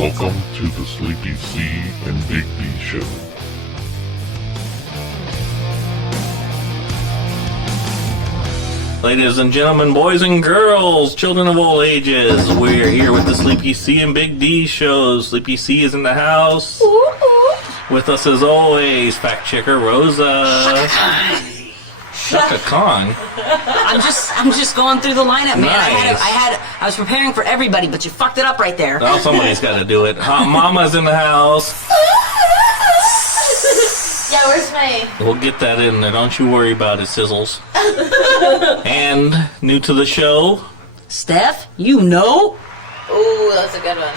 Welcome to the Sleepy C and Big D Show. Ladies and gentlemen, boys and girls, children of all ages, we're here with the Sleepy C and Big D shows. Sleepy C is in the house. With us as always, fact checker Rosa. Shaka Khan. I'm just going through the lineup, man. Nice. I was preparing for everybody, but you fucked it up right there. Now somebody's got to do it. Mama's in the house. Yeah, where's my... We'll get that in there. Don't you worry about it, Sizzles. And new to the show, Steph, you know? Ooh, that's a good one.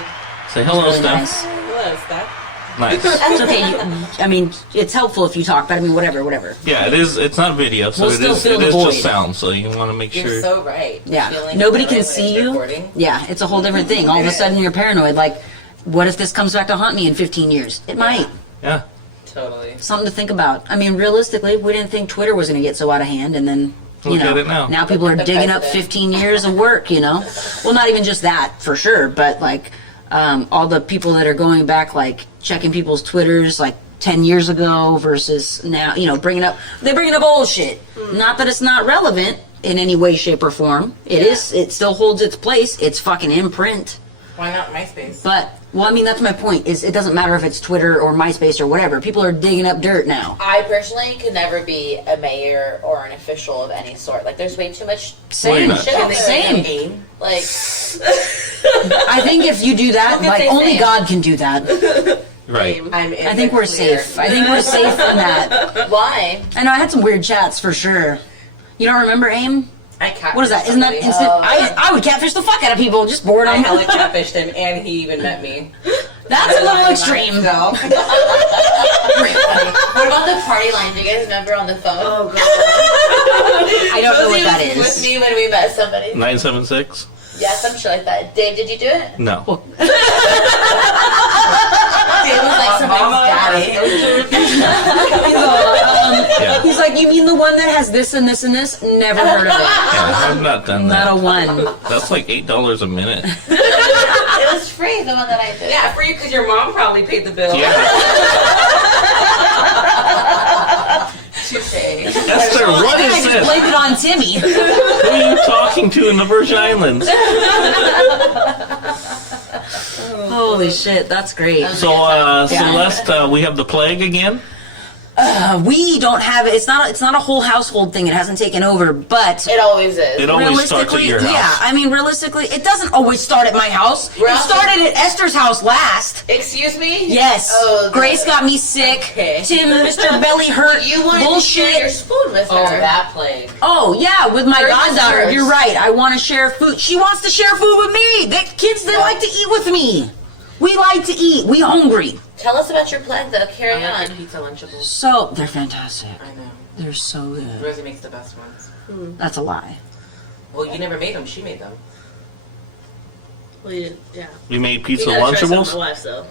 say hello, Really Steph. nice. Hello, Steph. Nice. It's okay. I mean, it's helpful if you talk, but I mean, whatever. Yeah, it is. It's not video, so We'll it still is. fill It the is void. just sound. So you want to make You're sure. so right. Yeah. Feeling Nobody like can when see it's you. recording. Yeah, it's a whole different thing. All of a sudden, you're paranoid. Like, what if this comes back to haunt me in 15 years? It might. Yeah. Totally. Something to think about. I mean, realistically, we didn't think Twitter was going to get so out of hand, and then, you Look know, at it now. people are The digging up president. 15 years of work, you know? Well, not even just that, for sure, but, like, all the people that are going back, like, checking people's Twitters, like, 10 years ago versus now, you know, they're bringing up old shit. Not that it's not relevant in any way, shape, or form. It still holds its place. It's fucking in print. Why not MySpace? But, well, I mean, that's my point, is it doesn't matter if it's Twitter or MySpace or whatever. People are digging up dirt now. I personally could never be a mayor or an official of any sort. Like, there's way too much Same. Why not? shit. Same. Like, I think if you do that, Look at like, this only name. God can do that. Right. I think we're safe. I think we're safe from that. why? I know I had some weird chats for sure. You don't remember AIM? I catfished What is that? Isn't that somebody. instant? I would catfish the fuck out of people, just bored I them. hella catfished him, and he even met me. That's a little extreme. So. What about the party line? Do you guys remember on the phone? Oh god. I don't know what Josie that was is. with me when we met somebody. 976? Yeah, some shit like that. Dave, did you do it? No. Dave was like somebody's daddy. Yeah. He's like, you mean the one that has this and this and this? Never heard of it. Yeah, I've not done Not a that. one. That's like $8 a minute. It was free, the one that I did. Yeah, for you, because your mom probably paid the bill. Yeah. Touche. Esther, what I is just this? blamed it on Timmy. Who are you talking to in the Virgin Islands? Holy shit, that's great. So, Celeste, we have the plague again? We don't have it. It's not a whole household thing. It hasn't taken over, but It always is. It always starts at your house. yeah. I mean, realistically, it doesn't always start at my house. It Ralph- started at Esther's house last. Excuse me? Yes. Oh, Grace got me sick. Okay. Tim, Mr. Belly hurt. You wanted bullshit. to share your spoon with her. Oh, that plague. Oh yeah, with my Hers is goddaughter. hers. You're right. I want to share food. She wants to share food with me. They like to eat with me. We like to eat. We hungry. Tell us about your plague, though. Carry I like on. your pizza Lunchables. So they're fantastic. I know. They're so good. Rosie makes the best ones. That's a lie. Well, you never made them. She made them. Well, yeah. We made pizza You gotta trust my Lunchables? wife, though.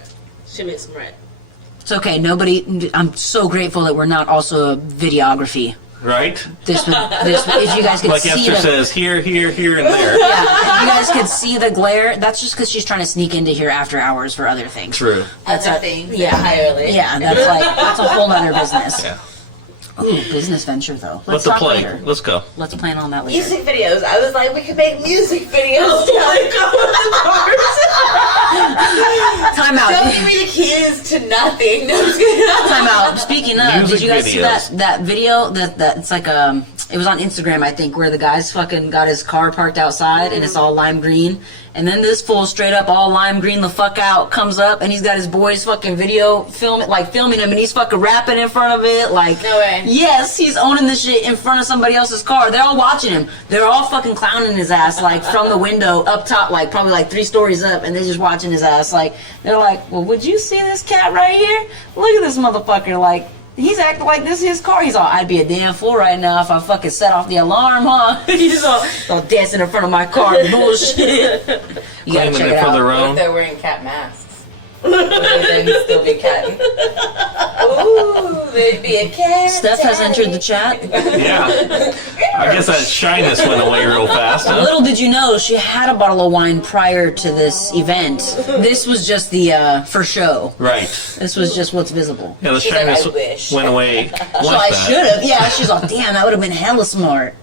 She makes them right. It's okay. Nobody. I'm so grateful that we're not also a videography. Right? This, if you guys could Like see Esther the, says, here, and there. yeah, if you guys could see the glare. That's just because she's trying to sneak into here after hours for other things. True. That's Other a- things yeah, entirely. Yeah, that's a whole other business. Yeah. Ooh, business venture though. What's Let's the talk plague? later. Let's go. Let's plan on that later. Music videos. I was like, we could make music videos. Time out. Don't give me the keys to nothing. No, I'm just kidding. Time out. Speaking of, Music did you guys videos. see that video that it's like it was on Instagram, I think, where the guy's fucking got his car parked outside and it's all lime green, and then this fool straight up all lime green the fuck out comes up and he's got his boys fucking filming him and he's fucking rapping in front of it like No way. Yes, he's owning this shit in front of somebody else's car. They're all watching him. They're all fucking clowning his ass like from the window up top, like probably like 3 stories up, and they're just watching his ass like they're like, well, would you see this cat right here? Look at this motherfucker, like he's acting like this is his car. He's all, I'd be a damn fool right now if I fucking set off the alarm, huh? He's all dancing in front of my car. Bullshit. You gotta Claiming check it it for out. their What if own. they're wearing cat masks? Would they then still be catting? Ooh, there'd be a cat. Steph has entered the chat. Yeah. I guess that shyness went away real fast. pasta. Little did you know, she had a bottle of wine prior to this event. This was just the for show. Right. This was just what's visible. Yeah, the She's like, shyness "I wish." went away. So I should have. Yeah, she's like, damn, that would have been hella smart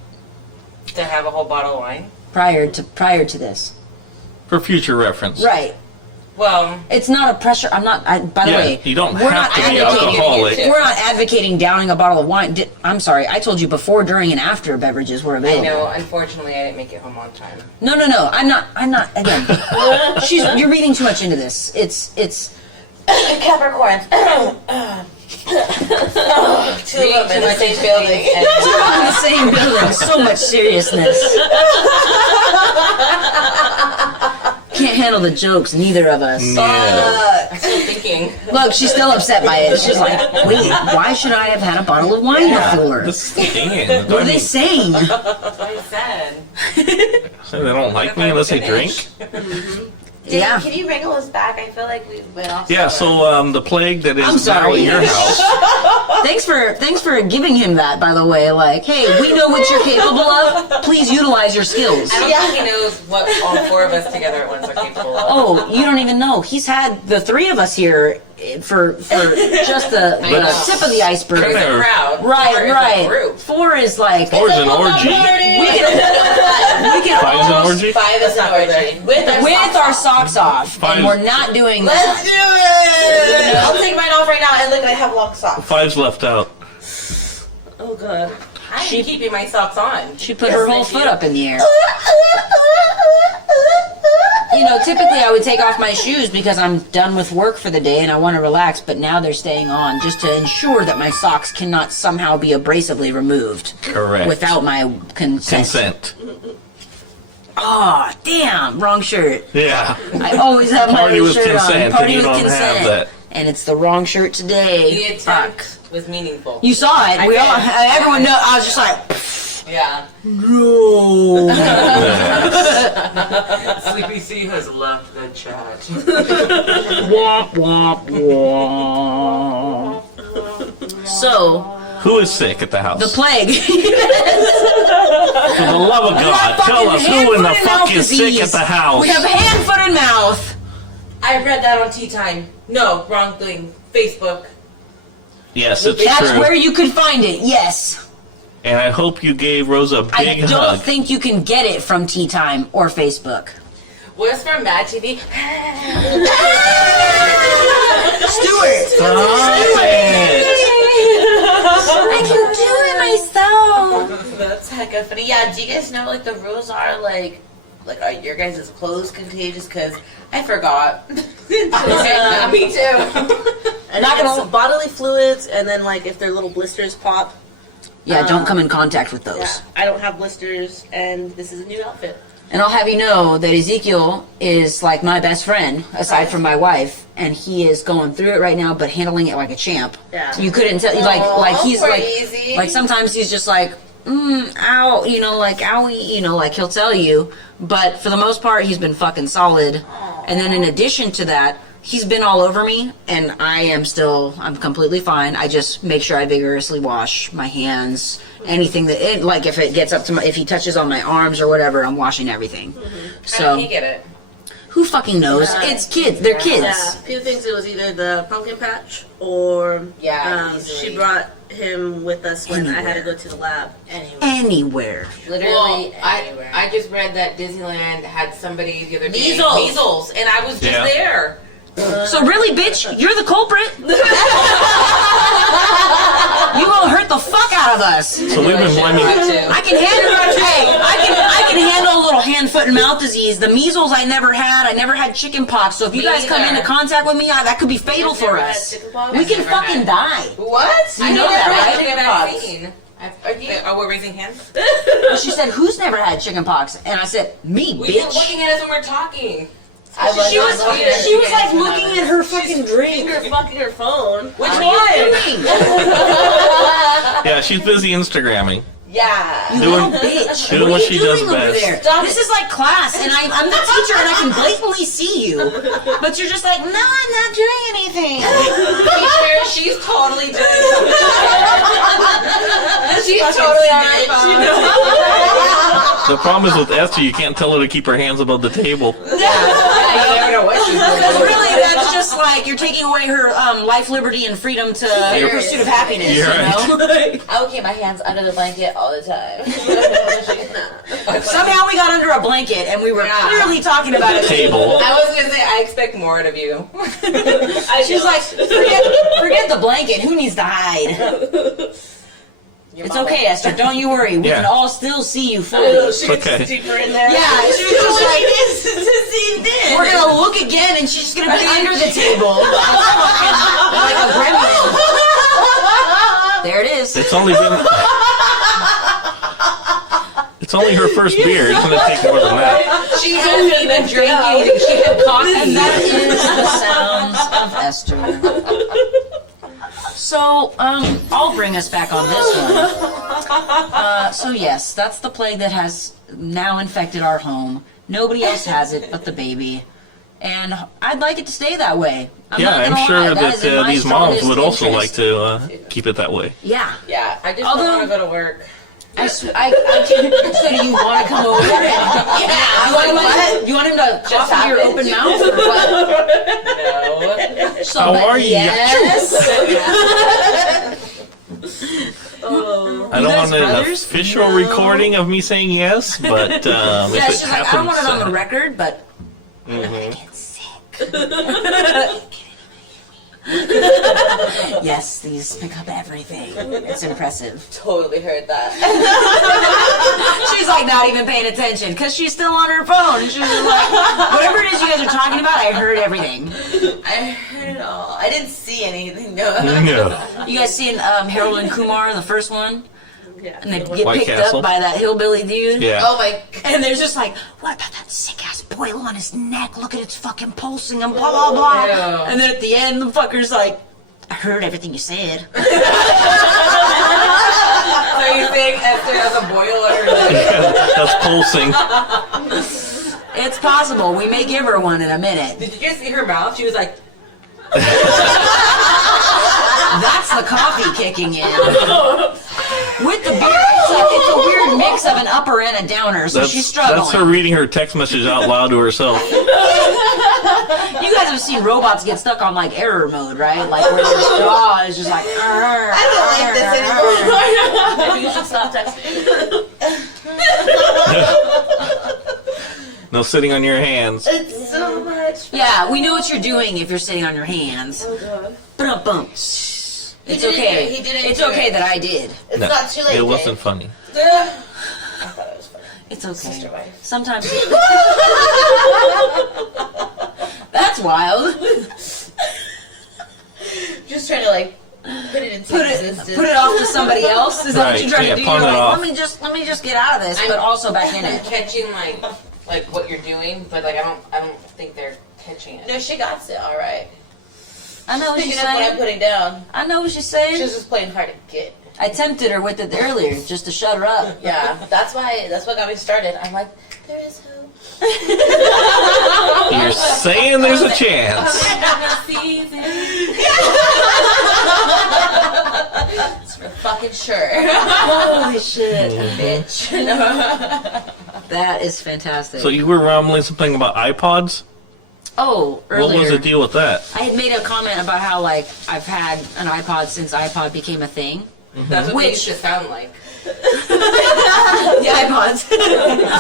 To have a whole bottle of wine? prior to this. For future reference. Right. Well, It's not a pressure. I'm not. By the Yeah, way, you don't we're have not to be advocating. alcoholic. We're not advocating downing a bottle of wine. I'm sorry. I told you before, during, and after beverages were I available. know, unfortunately, I didn't make it home on time. No. I'm not. Again, you're reading too much into this. It's. Capricorn. Two of them in the same building. in the same building. So much seriousness. Can't handle the jokes, neither of us. Yeah. I'm still thinking. Look, she's still upset by it. She's like, wait, why should I have had a bottle of wine before? This is the end. What are they saying? That's what I said. Say they don't like me unless they drink? Yeah. Can you wrangle us back? I feel like we went off. Yeah, somewhere. so the plague that I'm is now sorry. at your house. Thanks for giving him that, by the way. Like, hey, we know what you're capable of. Please utilize your skills. I don't think he knows what all four of us together at once are capable of. Oh, you don't even know. He's had the three of us here for just the tip of the iceberg. There's a crowd. Four is a Right. group. 4 is like Or is an orgy. we can Five is an almost orgy? 5 is not orgy. with our socks off, Five and is- we're not doing Let's that. do it! I'll take mine off right now, and look, I have long socks. Five's left out. Oh god. I'm keeping my socks on. She put her whole foot up in the air. You know, typically I would take off my shoes because I'm done with work for the day and I want to relax, but now they're staying on just to ensure that my socks cannot somehow be abrasively removed Correct. without my consent. Consent. Oh, damn, wrong shirt. Yeah. I always have my Party other with shirt consent, on. Party and you with don't have consent. that. And it's the wrong shirt today. The attempt was meaningful. You saw it. We all, everyone know. I was just like, Yeah. no. Sleepy C has left the chat. Womp womp womp. So, Who is sick at the house? the plague. For the love of God, tell us who in the fuck is sick at the house? We have hand, foot, and mouth. I read that on Tea Time. No, wrong thing. Facebook. Yes, it's That's true. where you could find it. Yes. And I hope you gave Rose a I big don't hug. think you can get it from Tea Time or Facebook. Was from Mad TV. Stuart. I can do it myself. myself. That's hecka funny. Yeah, do you guys know like the rules are like are your guys' clothes contagious? Because I forgot. Me too. And Not gonna- it's bodily fluids, and then like if their little blisters pop. Yeah, don't come in contact with those. Yeah, I don't have blisters, and this is a new outfit. And I'll have you know that Ezekiel is like my best friend, aside from my wife, and he is going through it right now, but handling it like a champ. Yeah. You couldn't tell, like he's poor like, Easy. like sometimes he's just like, ow, you know, like owie, you know, like he'll tell you, but for the most part, he's been fucking solid. And then in addition to that, he's been all over me, and I'm completely fine. I just make sure I vigorously wash my hands. Anything that, like if it gets up to if he touches on my arms or whatever, I'm washing everything. How So, did he get it? who fucking knows? It's kids. They're kids. Yeah, Peter thinks it was either the pumpkin patch or Yeah, she easily. brought him with us when I had to Anywhere. go to the lab. Anyway. Anywhere. Literally, Well, anywhere. I just read that Disneyland had somebody the other day. Measles. Measles, and I was just Yeah. there. So really, bitch, you're the culprit. You gonna hurt the fuck out of us. So we've been blaming. I can handle. Hey, I can handle a little hand, foot, and mouth disease. The measles I never had. I never had chicken pox. So if you Me guys come either. into contact with me, that could be fatal for Never had us. chickenpox? We can Never fucking had. die. What? You know that, right? Vaccine. Are you? Oh, we're raising hands? She said, "Who's never had chicken pox?" And I said, "Me, We've been bitch." looking at us when we're talking. I was She was like looking at her fucking drink. Finger fucking her phone. Which What are one? you doing? Yeah, she's busy Instagramming. Yeah. You little bitch. doing what are you she does doing over best. there? Stop This it. is like class, and I'm the teacher, and I can blatantly see you. But you're just like, no, I'm not doing anything. Teacher, she's totally doing something. She's totally on her phone. The problem is with Esther, you can't tell her to keep her hands above the table. I never know what she's doing. Because really, that's just like you're taking away her life, liberty, and freedom to your pursuit of happiness. You're you know? I would keep my hands under the blanket all the time. Somehow we got under a blanket, and we were clearly talking about it. Table. I was gonna say I expect more of you. She's like, forget the blanket. Who needs to hide? It's okay, Esther. Don't you worry. We can all still see you fully. It's okay. Deeper in there. Yeah, she was just like, we're gonna look again, and she's just gonna be under the table, like a gremlin. There it is. It's only been. It's only her first beer. It's gonna take more than that. She hasn't even drinking. She had coffee. And that is the sounds of Esther. So, I'll bring us back on this one. So yes, that's the plague that has now infected our home. Nobody else has it but the baby. And I'd like it to stay that way. Yeah, not I'm gonna sure lie, that is in that my these moms strongest would also like interest. to keep it that way. Yeah. Yeah, I just Although- don't want to go to work. I can, so do you want to come over there? Yeah, You want him to cough in your happened. open mouth or what? No. So, How but are you? Yes. I don't guys want an brothers? official No. recording of me saying yes, but if Yeah, it she's like, I don't want it on the happens, record, but mhm. get sick. Yes, these pick up everything. It's impressive. Totally heard that. She's like not even paying attention because she's still on her phone. She's just like, whatever it is you guys are talking about, I heard everything. I heard it all. I didn't see anything, no. No. You guys seen Harold and Kumar, the first one? Yeah. And they get White picked Castle? up by that hillbilly dude? Yeah. Oh my god. And they're just like, what about that sick ass boil on his neck? Look at its fucking pulsing and blah blah blah. Ew. And then at the end, the fucker's like, I heard everything you said. So you think Esther has a boil on her neck? That's pulsing. It's possible. We may give her one in a minute. Did you guys see her mouth? She was like, That's the coffee kicking in. With the beer, it's a weird mix of an upper and a downer, so she's struggling. That's her reading her text message out loud to herself. You guys have seen robots get stuck on like error mode, right? Like where their jaw is just like. I don't like this anymore. Maybe you should stop texting. No sitting on your hands. It's so much. Yeah, we know what you're doing if you're sitting on your hands. Oh god. Bum. He It's didn't okay. do it. He didn't It's do okay it. that I did. It's No, not too late. it wasn't funny. I thought it was funny. It's okay. Sister wife. Sometimes. That's wild. Just trying to like put it into existence. Put it off to somebody else. Is that what Right, you're trying yeah, to do? pawn You're it like, off. let me just get out of this, but also back in I'm it. catching like what you're doing, but like I don't think they're catching it. No, she got it all right. I know what she's Picking up what I'm saying. putting down. I know what she's saying. She was just playing hard to get. I tempted her with it earlier just to shut her up. Yeah, that's what got me started. I'm like, there is hope. You're saying there's a chance. It's for fucking sure. Holy shit. Bitch. That is fantastic. So you were rumbling something about iPods? Oh, earlier. What was the deal with that? I had made a comment about how, like, I've had an iPod since iPod became a thing. That's what Which- they used to sound like. The iPods.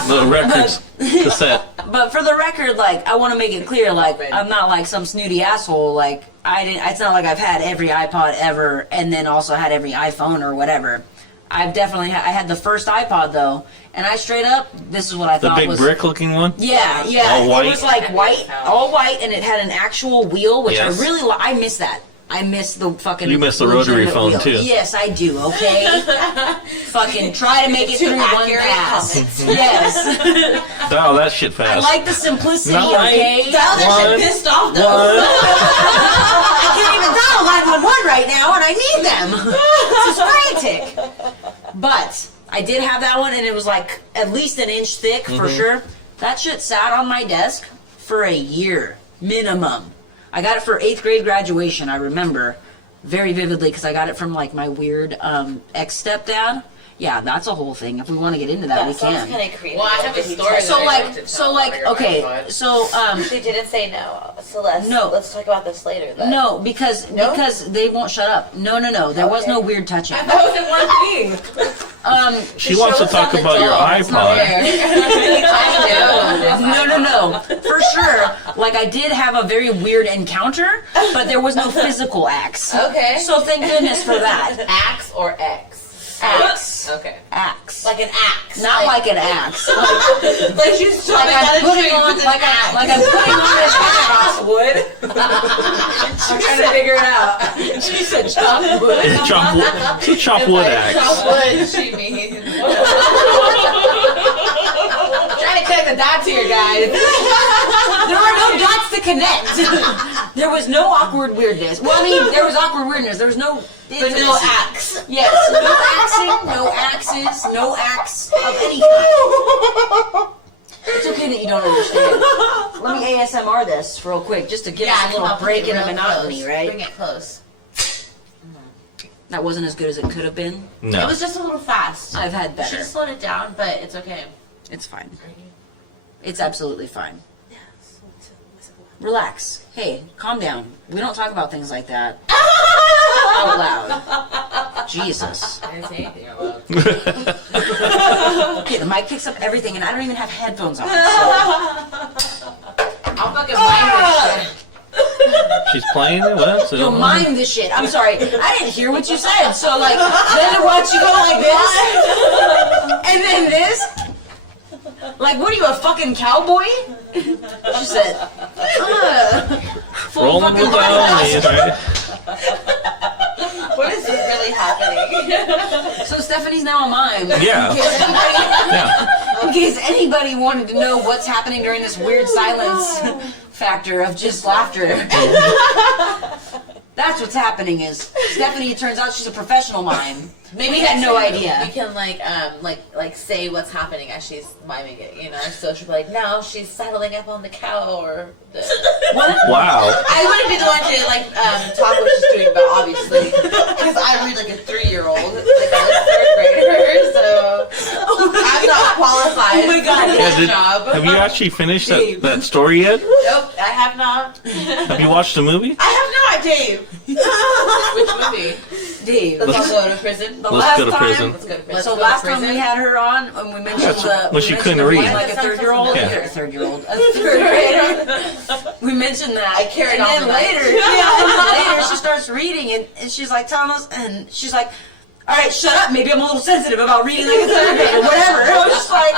The records, cassette. But for the record, like, I want to make it clear, like, I'm not like some snooty asshole. Like, it's not like I've had every iPod ever and then also had every iPhone or whatever. I've definitely I had the first iPod though, and I straight up, this is what I The thought big was. brick-looking one? Yeah. All white? It was like white, all white, and it had an actual wheel, which Yes. I really I miss that. I miss the fucking. You miss the rotary legitimate phone, wheel. too. Yes, I do. Okay. Fucking try to make it through one pass. Yes. Oh, that shit fast. I like the simplicity. No, Okay. Dial that One. shit pissed off though. I can't even dial 911 right now, and I need them. This is frantic. But I did have that one, and it was like at least an inch thick for sure. That shit sat on my desk for a year minimum. I got it for 8th grade graduation. I remember very vividly because I got it from like my weird ex-stepdad. Yeah, that's a whole thing. If we want to get into that, we sounds can. kind of creepy. Well, I have a story. Okay, so They didn't say no, Celeste. No. Let's talk about this later. Then. no, because they won't shut up. No. There was no weird touching. That was the one thing. She wants to talk about your iPod. No. For sure. Like, I did have a very weird encounter, but there was no physical acts. Okay. So thank goodness for that. Axe or X? Axe. Okay. Axe. Like an axe. Not like an axe. Like she's Like I'm putting on, like I'm putting on this axe. Wood. I'm trying to figure it out. She said chop wood. It's a chop wood axe. Chop wood, she means. Trying to connect the dots here, guys. There were no dots to connect. There was no awkward weirdness. Well, I mean, there was awkward weirdness. There was no. But no axe. Yes, no axing, no axes, no axe of any kind. It's okay that you don't understand. Let me ASMR this real quick, just to give us a come little up break with in it the real monotony, close. right? Bring it close. That wasn't as good as it could have been. It No. was just a little fast. I've had You should better. have slowed it down, but it's okay. It's fine. It's absolutely fine. Relax. Hey, calm down. We don't talk about things like that out loud. Jesus. I didn't say anything out loud. Okay, the mic picks up everything, and I don't even have headphones on. So. I'll fucking mind this shit. She's playing it? What? So You'll mind this shit. I'm sorry. I didn't hear what you said. So, like, then to watch you go like this, and then this. Like, what are you, a fucking cowboy? She said, full rolling fucking with the blast. oldies, right? What is really happening? So Stephanie's now a mime. Yeah. In case anybody wanted to know what's happening during this weird silence factor of just laughter. That's what's happening is Stephanie, it turns out she's a professional mime. Maybe we had no We idea. can like say what's happening as she's miming it, you know. So she'll be like, "Now she's saddling up on the cow," or the... Wow. I wouldn't be the one to like talk what she's doing, but obviously, because I read like a 3-year-old, like I'm a 3rd grader, so I'm not qualified. Oh my God. for Yeah, that job. have you actually finished that story yet? Nope, I have not. Have you watched the movie? I have not, Dave. Which movie? Dave. Let's all go to prison. The Let's last go to time- prison. Let's go to prison. So last time we had her on, when we mentioned when she couldn't read. like a 3rd-year-old, Yeah. a 3rd-year-old, a 3rd grader. We mentioned that. I carried and on then the night. later she starts reading and she's like telling us, and she's like, "All right, shut up. Maybe I'm a little sensitive about reading like a 3rd grader, whatever." I was just like,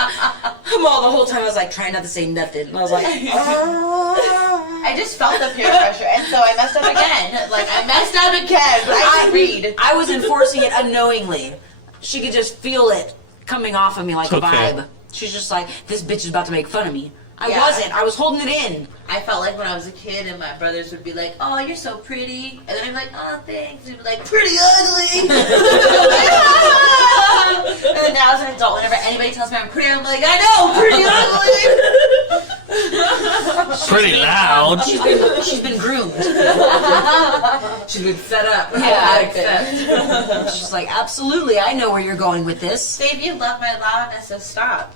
the whole time I was like trying not to say nothing, and I was like, I just felt the peer pressure, and so I messed up again. Like, I messed up again, but I can read. I was enforcing it unknowingly. She could just feel it coming off of me like It's a okay. vibe. She's just like, this bitch is about to make fun of me. I Yeah. wasn't. I was holding it in. I felt like when I was a kid and my brothers would be like, "Oh, you're so pretty," and then I'd be like, "Oh, thanks," and they'd be like, "Pretty ugly." And then now as an adult, whenever anybody tells me I'm pretty, I'm like, "I know, pretty ugly." Pretty loud. She's been groomed. She's been set up. Yeah. She's like, absolutely, I know where you're going with this. Dave, you love my loudness, so stop.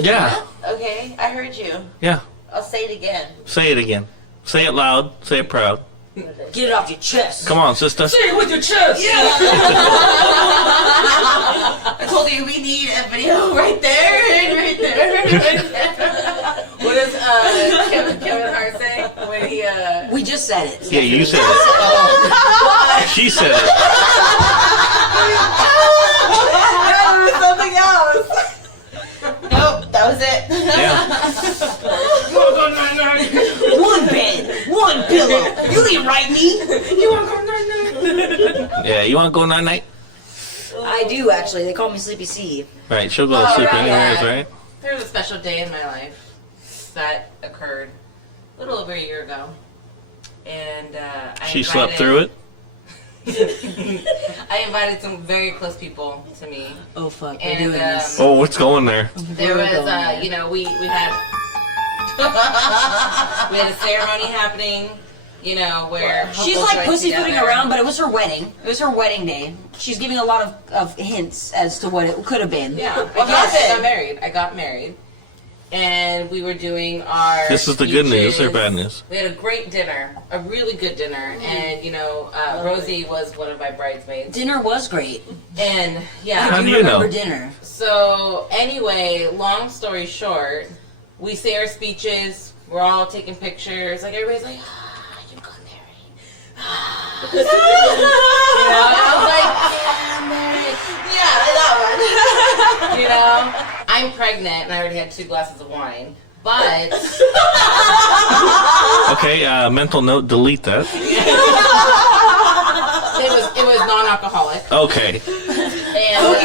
Yeah. Okay, I heard you. Yeah. I'll say it again. Say it again. Say it loud. Say it proud. Get it off your chest. Come on, sister. Say it with your chest. I told you we need a video right there and right there. Right there. What does Kevin Hart say when he We just said it. Yeah, you said it. She said it. something else? Nope, that was it. Yeah. One bed, one pillow. You didn't write me. Yeah, you want to go night night? I do, actually. They call me Sleepy C. Right, she'll go to sleep right. anyways, right? There was a special day in my life that occurred a little over a year ago, and I She slept through it? I invited some very close people to me. Oh fuck, we're And, doing this. Oh, what's going there? There was, you know, we had we had a ceremony happening, you know, where She's couples like joined pussyfooting together. around, but it was her wedding. It was her wedding day. She's giving a lot of hints as to what it could have been. Yeah, What I happened? got married, and we were doing our. This is the good news or speeches. bad news? We had a great dinner, a really good dinner, and you know, Rosie was one of my bridesmaids, Dinner was great. and I yeah. How do do you remember know? dinner. So anyway, long story short, we say our speeches. We're all taking pictures. Like everybody's like, you got married. You know, and I was like, yeah, I'm married. Yeah, that one. You know, I'm pregnant and I already had 2 glasses of wine. But Okay, mental note, delete that. it was non-alcoholic. Okay. And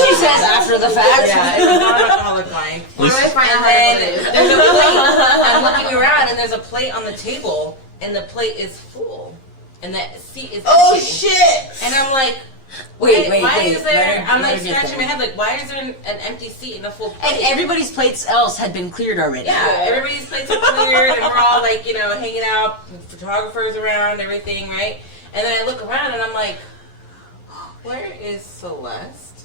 She says after the fact. yeah, it was non-alcoholic wine. Where do I find out And how to put it? then there's a plate. I'm looking around and there's a plate on the table and the plate is full and that seat is Oh empty. shit! And I'm like, Wait. why is there? Let I'm her like get scratching there. my head, like, why is there an empty seat in a full plate? And everybody's plates else had been cleared already. yeah, everybody's plates are cleared, and we're all like, you know, hanging out, photographers around, everything, right? And then I look around and I'm like, where is Celeste?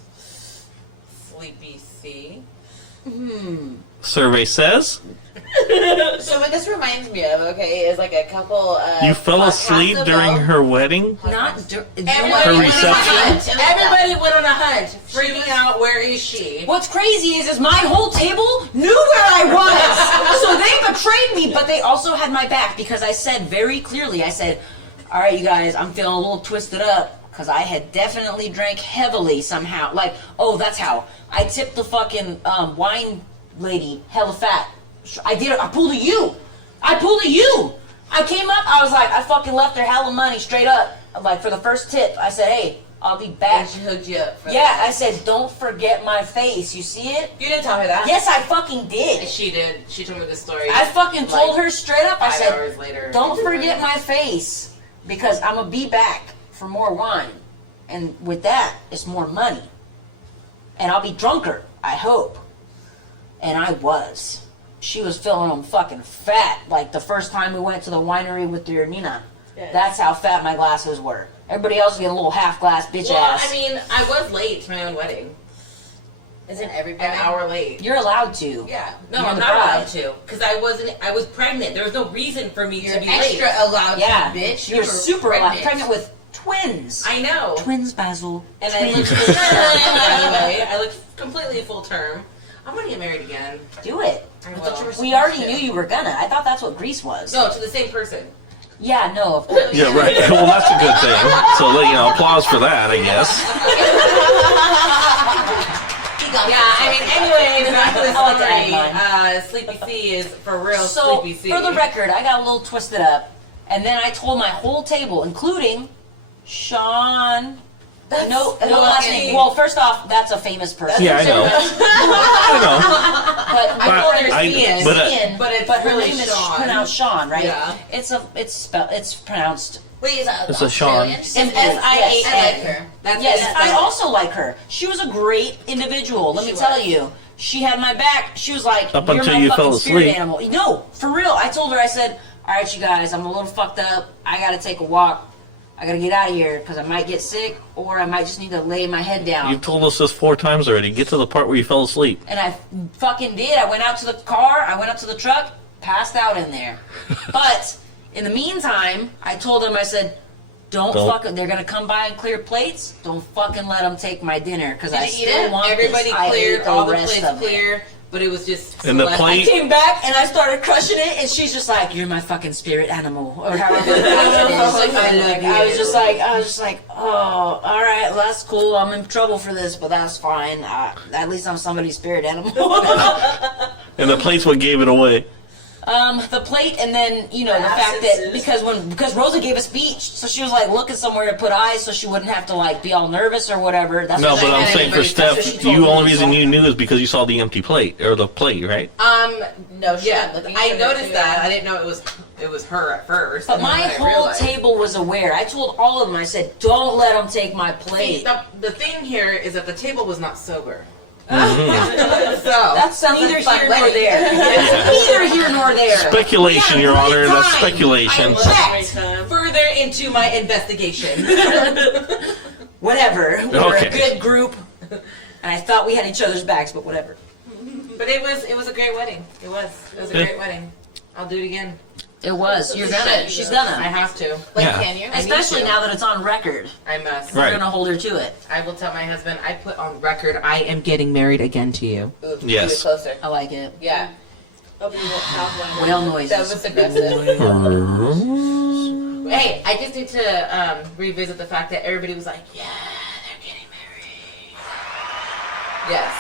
Sleepy C. Survey says So what this reminds me of, okay, is like a couple. you fell asleep podcasts during ago. her wedding. Not Everybody Her went on a reception? hunt. Everybody went on a hunt, freaking out. Where is she? What's crazy is my whole table knew where I was. So they betrayed me, but they also had my back because I said very clearly, I said, all right, you guys, I'm feeling a little twisted up because I had definitely drank heavily somehow. Like, oh, that's how. I tipped the fucking wine lady hella fat. I did it. I pulled a U. I pulled a U. I came up, I was like, I fucking left her hella money straight up. Like, for the first tip, I said, hey, I'll be back. And she hooked you up. For Yeah, I said, don't forget my face. You see it? You didn't tell her that. Yes, I fucking did. She did. She told me the story. I fucking told Like, her straight up. I 5 said, hours later. don't forget my face because I'm gonna be back for more wine, and with that, it's more money, and I'll be drunker. I hope. And I was. She was feeling them fucking fat. Like the first time we went to the winery with your Nina. Yes. That's how fat my glasses were. Everybody else was getting a little half glass bitch Well, ass. I mean, I was late to my own wedding. Isn't everybody? An hour late. You're allowed to. Yeah. No, You're I'm the not bride. allowed to. Because I was pregnant. There was no reason for me You're to be extra late. allowed Yeah, to, bitch. You're You were super allowed. Pregnant with twins. I know. Twins, Basil. And I looked full term, by the way. I looked completely full term. I'm going to get married again. Do it. I thought you will. were We already knew you were gonna. I thought that's what Greece was. No, to the same person. Yeah, no, of course. Yeah, right. Well, that's a good thing. So, you know, applause for that, I guess. Yeah, I mean, anyway, back to the I like to add story. Sleepy C is for real So, Sleepy C. for the record, I got a little twisted up, and then I told my whole table, including Sean. No last name. Well, first off, that's a famous person. Yeah, I know. I But I call her I- Cian, but, but it's her really name is Sean. pronounced Sean, right? Yeah. It's pronounced. Wait, is that It's a Sean. Australian? It's S-I-A-N. I like her. That's Yes, it. I also like her. She was a great individual. Let me tell you. She had my back. She was like, Up "You're until my you fucking fell spirit asleep. animal." No, for real. I told her. I said, "All right, you guys. I'm a little fucked up. I gotta take a walk. I gotta get out of here because I might get sick, or I might just need to lay my head down." You've told us this 4 times already. Get to the part where you fell asleep. And I fucking did. I went out to the car. I went up to the truck. Passed out in there. But in the meantime, I told them. I said, Don't fucking. They're gonna come by and clear plates. Don't fucking let them take my dinner because I Did you eat still it? want Everybody this. I cleared, ate all the rest plates of it. clear, but it was just And the Celeste. plate- I came back and I started crushing it, and she's just like, "You're my fucking spirit animal," or however it is. Like, I love you. I was just like, "Oh, all right, well, that's cool. I'm in trouble for this, but that's fine. At least I'm somebody's spirit animal." And the plate's what gave it away. The plate, and then the fact that because Rosa gave a speech, so she was like looking somewhere to put eyes, so she wouldn't have to like be all nervous or whatever. That's No, what but I I'm had. saying for That's what she Steph, told you me, only reason so. you knew is because you saw the empty plate, or the plate, right? No, she Yeah, looking I for noticed too. that. I didn't know it was it was her at first. But and then my when I whole realized- table was aware. I told all of them, I said, don't let them take my plate. The thing here is that the table was not sober. So That's neither a fun here nor wedding. there. Neither here nor there. Speculation, Your Honor. That's speculation. Checked further into my investigation. Whatever. We were Okay. a good group. And I thought we had each other's backs, but whatever. But it was a great wedding. It was a great wedding. I'll do it again. It was. You're You gonna. should. She's I gonna. have to. Like, Yeah. can you? I need Especially to. now that it's on record. I must. Right. We're gonna hold her to it. I will tell my husband. I put on record. I am getting married again to you. Ooh, Yes. do it closer. I like it. Yeah. I'll be outline. Whale That noises. was aggressive. Hey, I just need to revisit the fact that everybody was like, "Yeah, they're getting married." Yes.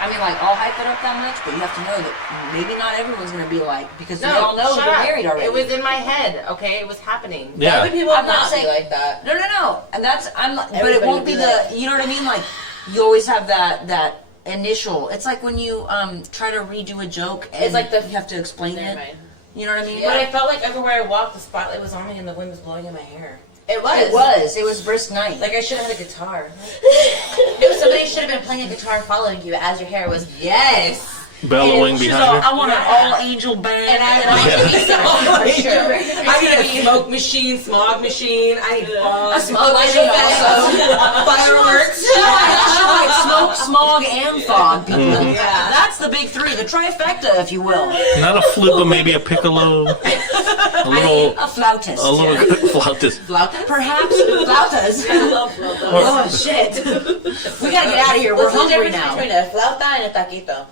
I mean, like, I'll hype it up that much, but you have to know that maybe not everyone's gonna be like, because we all know shut you're up. married already. It was in my head. Okay, it was happening. Why Yeah. would people I'm not not be saying- like that? No. And that's, I'm not, but it Everybody won't would be be the, like- you know what I mean? Like, you always have that initial, it's like when you try to redo a joke and It's like the- you have to explain Never it. mind. You know what I mean? But I felt like everywhere I walked, the spotlight was on me and the wind was blowing in my hair. It was. It was brisk night. Like I should have had a guitar. No, somebody should have been playing a guitar following you as your hair was. Yes. Bellowing She's behind all, her. I want an all angel band. And I I'm want to be someone for sure. I need a smoke machine, smog machine. I need a fog. smog lighting also. Fireworks. Like smoke, smog, and fog. People. Yeah. That's the big three, the trifecta, if you will. Not a flute, but maybe a piccolo. A little, A flautist. a little flautist. Flautas? Perhaps flautas. I love flautas. Oh shit. We gotta get out of here. We're What's the hungry difference now. between a flauta and a taquito?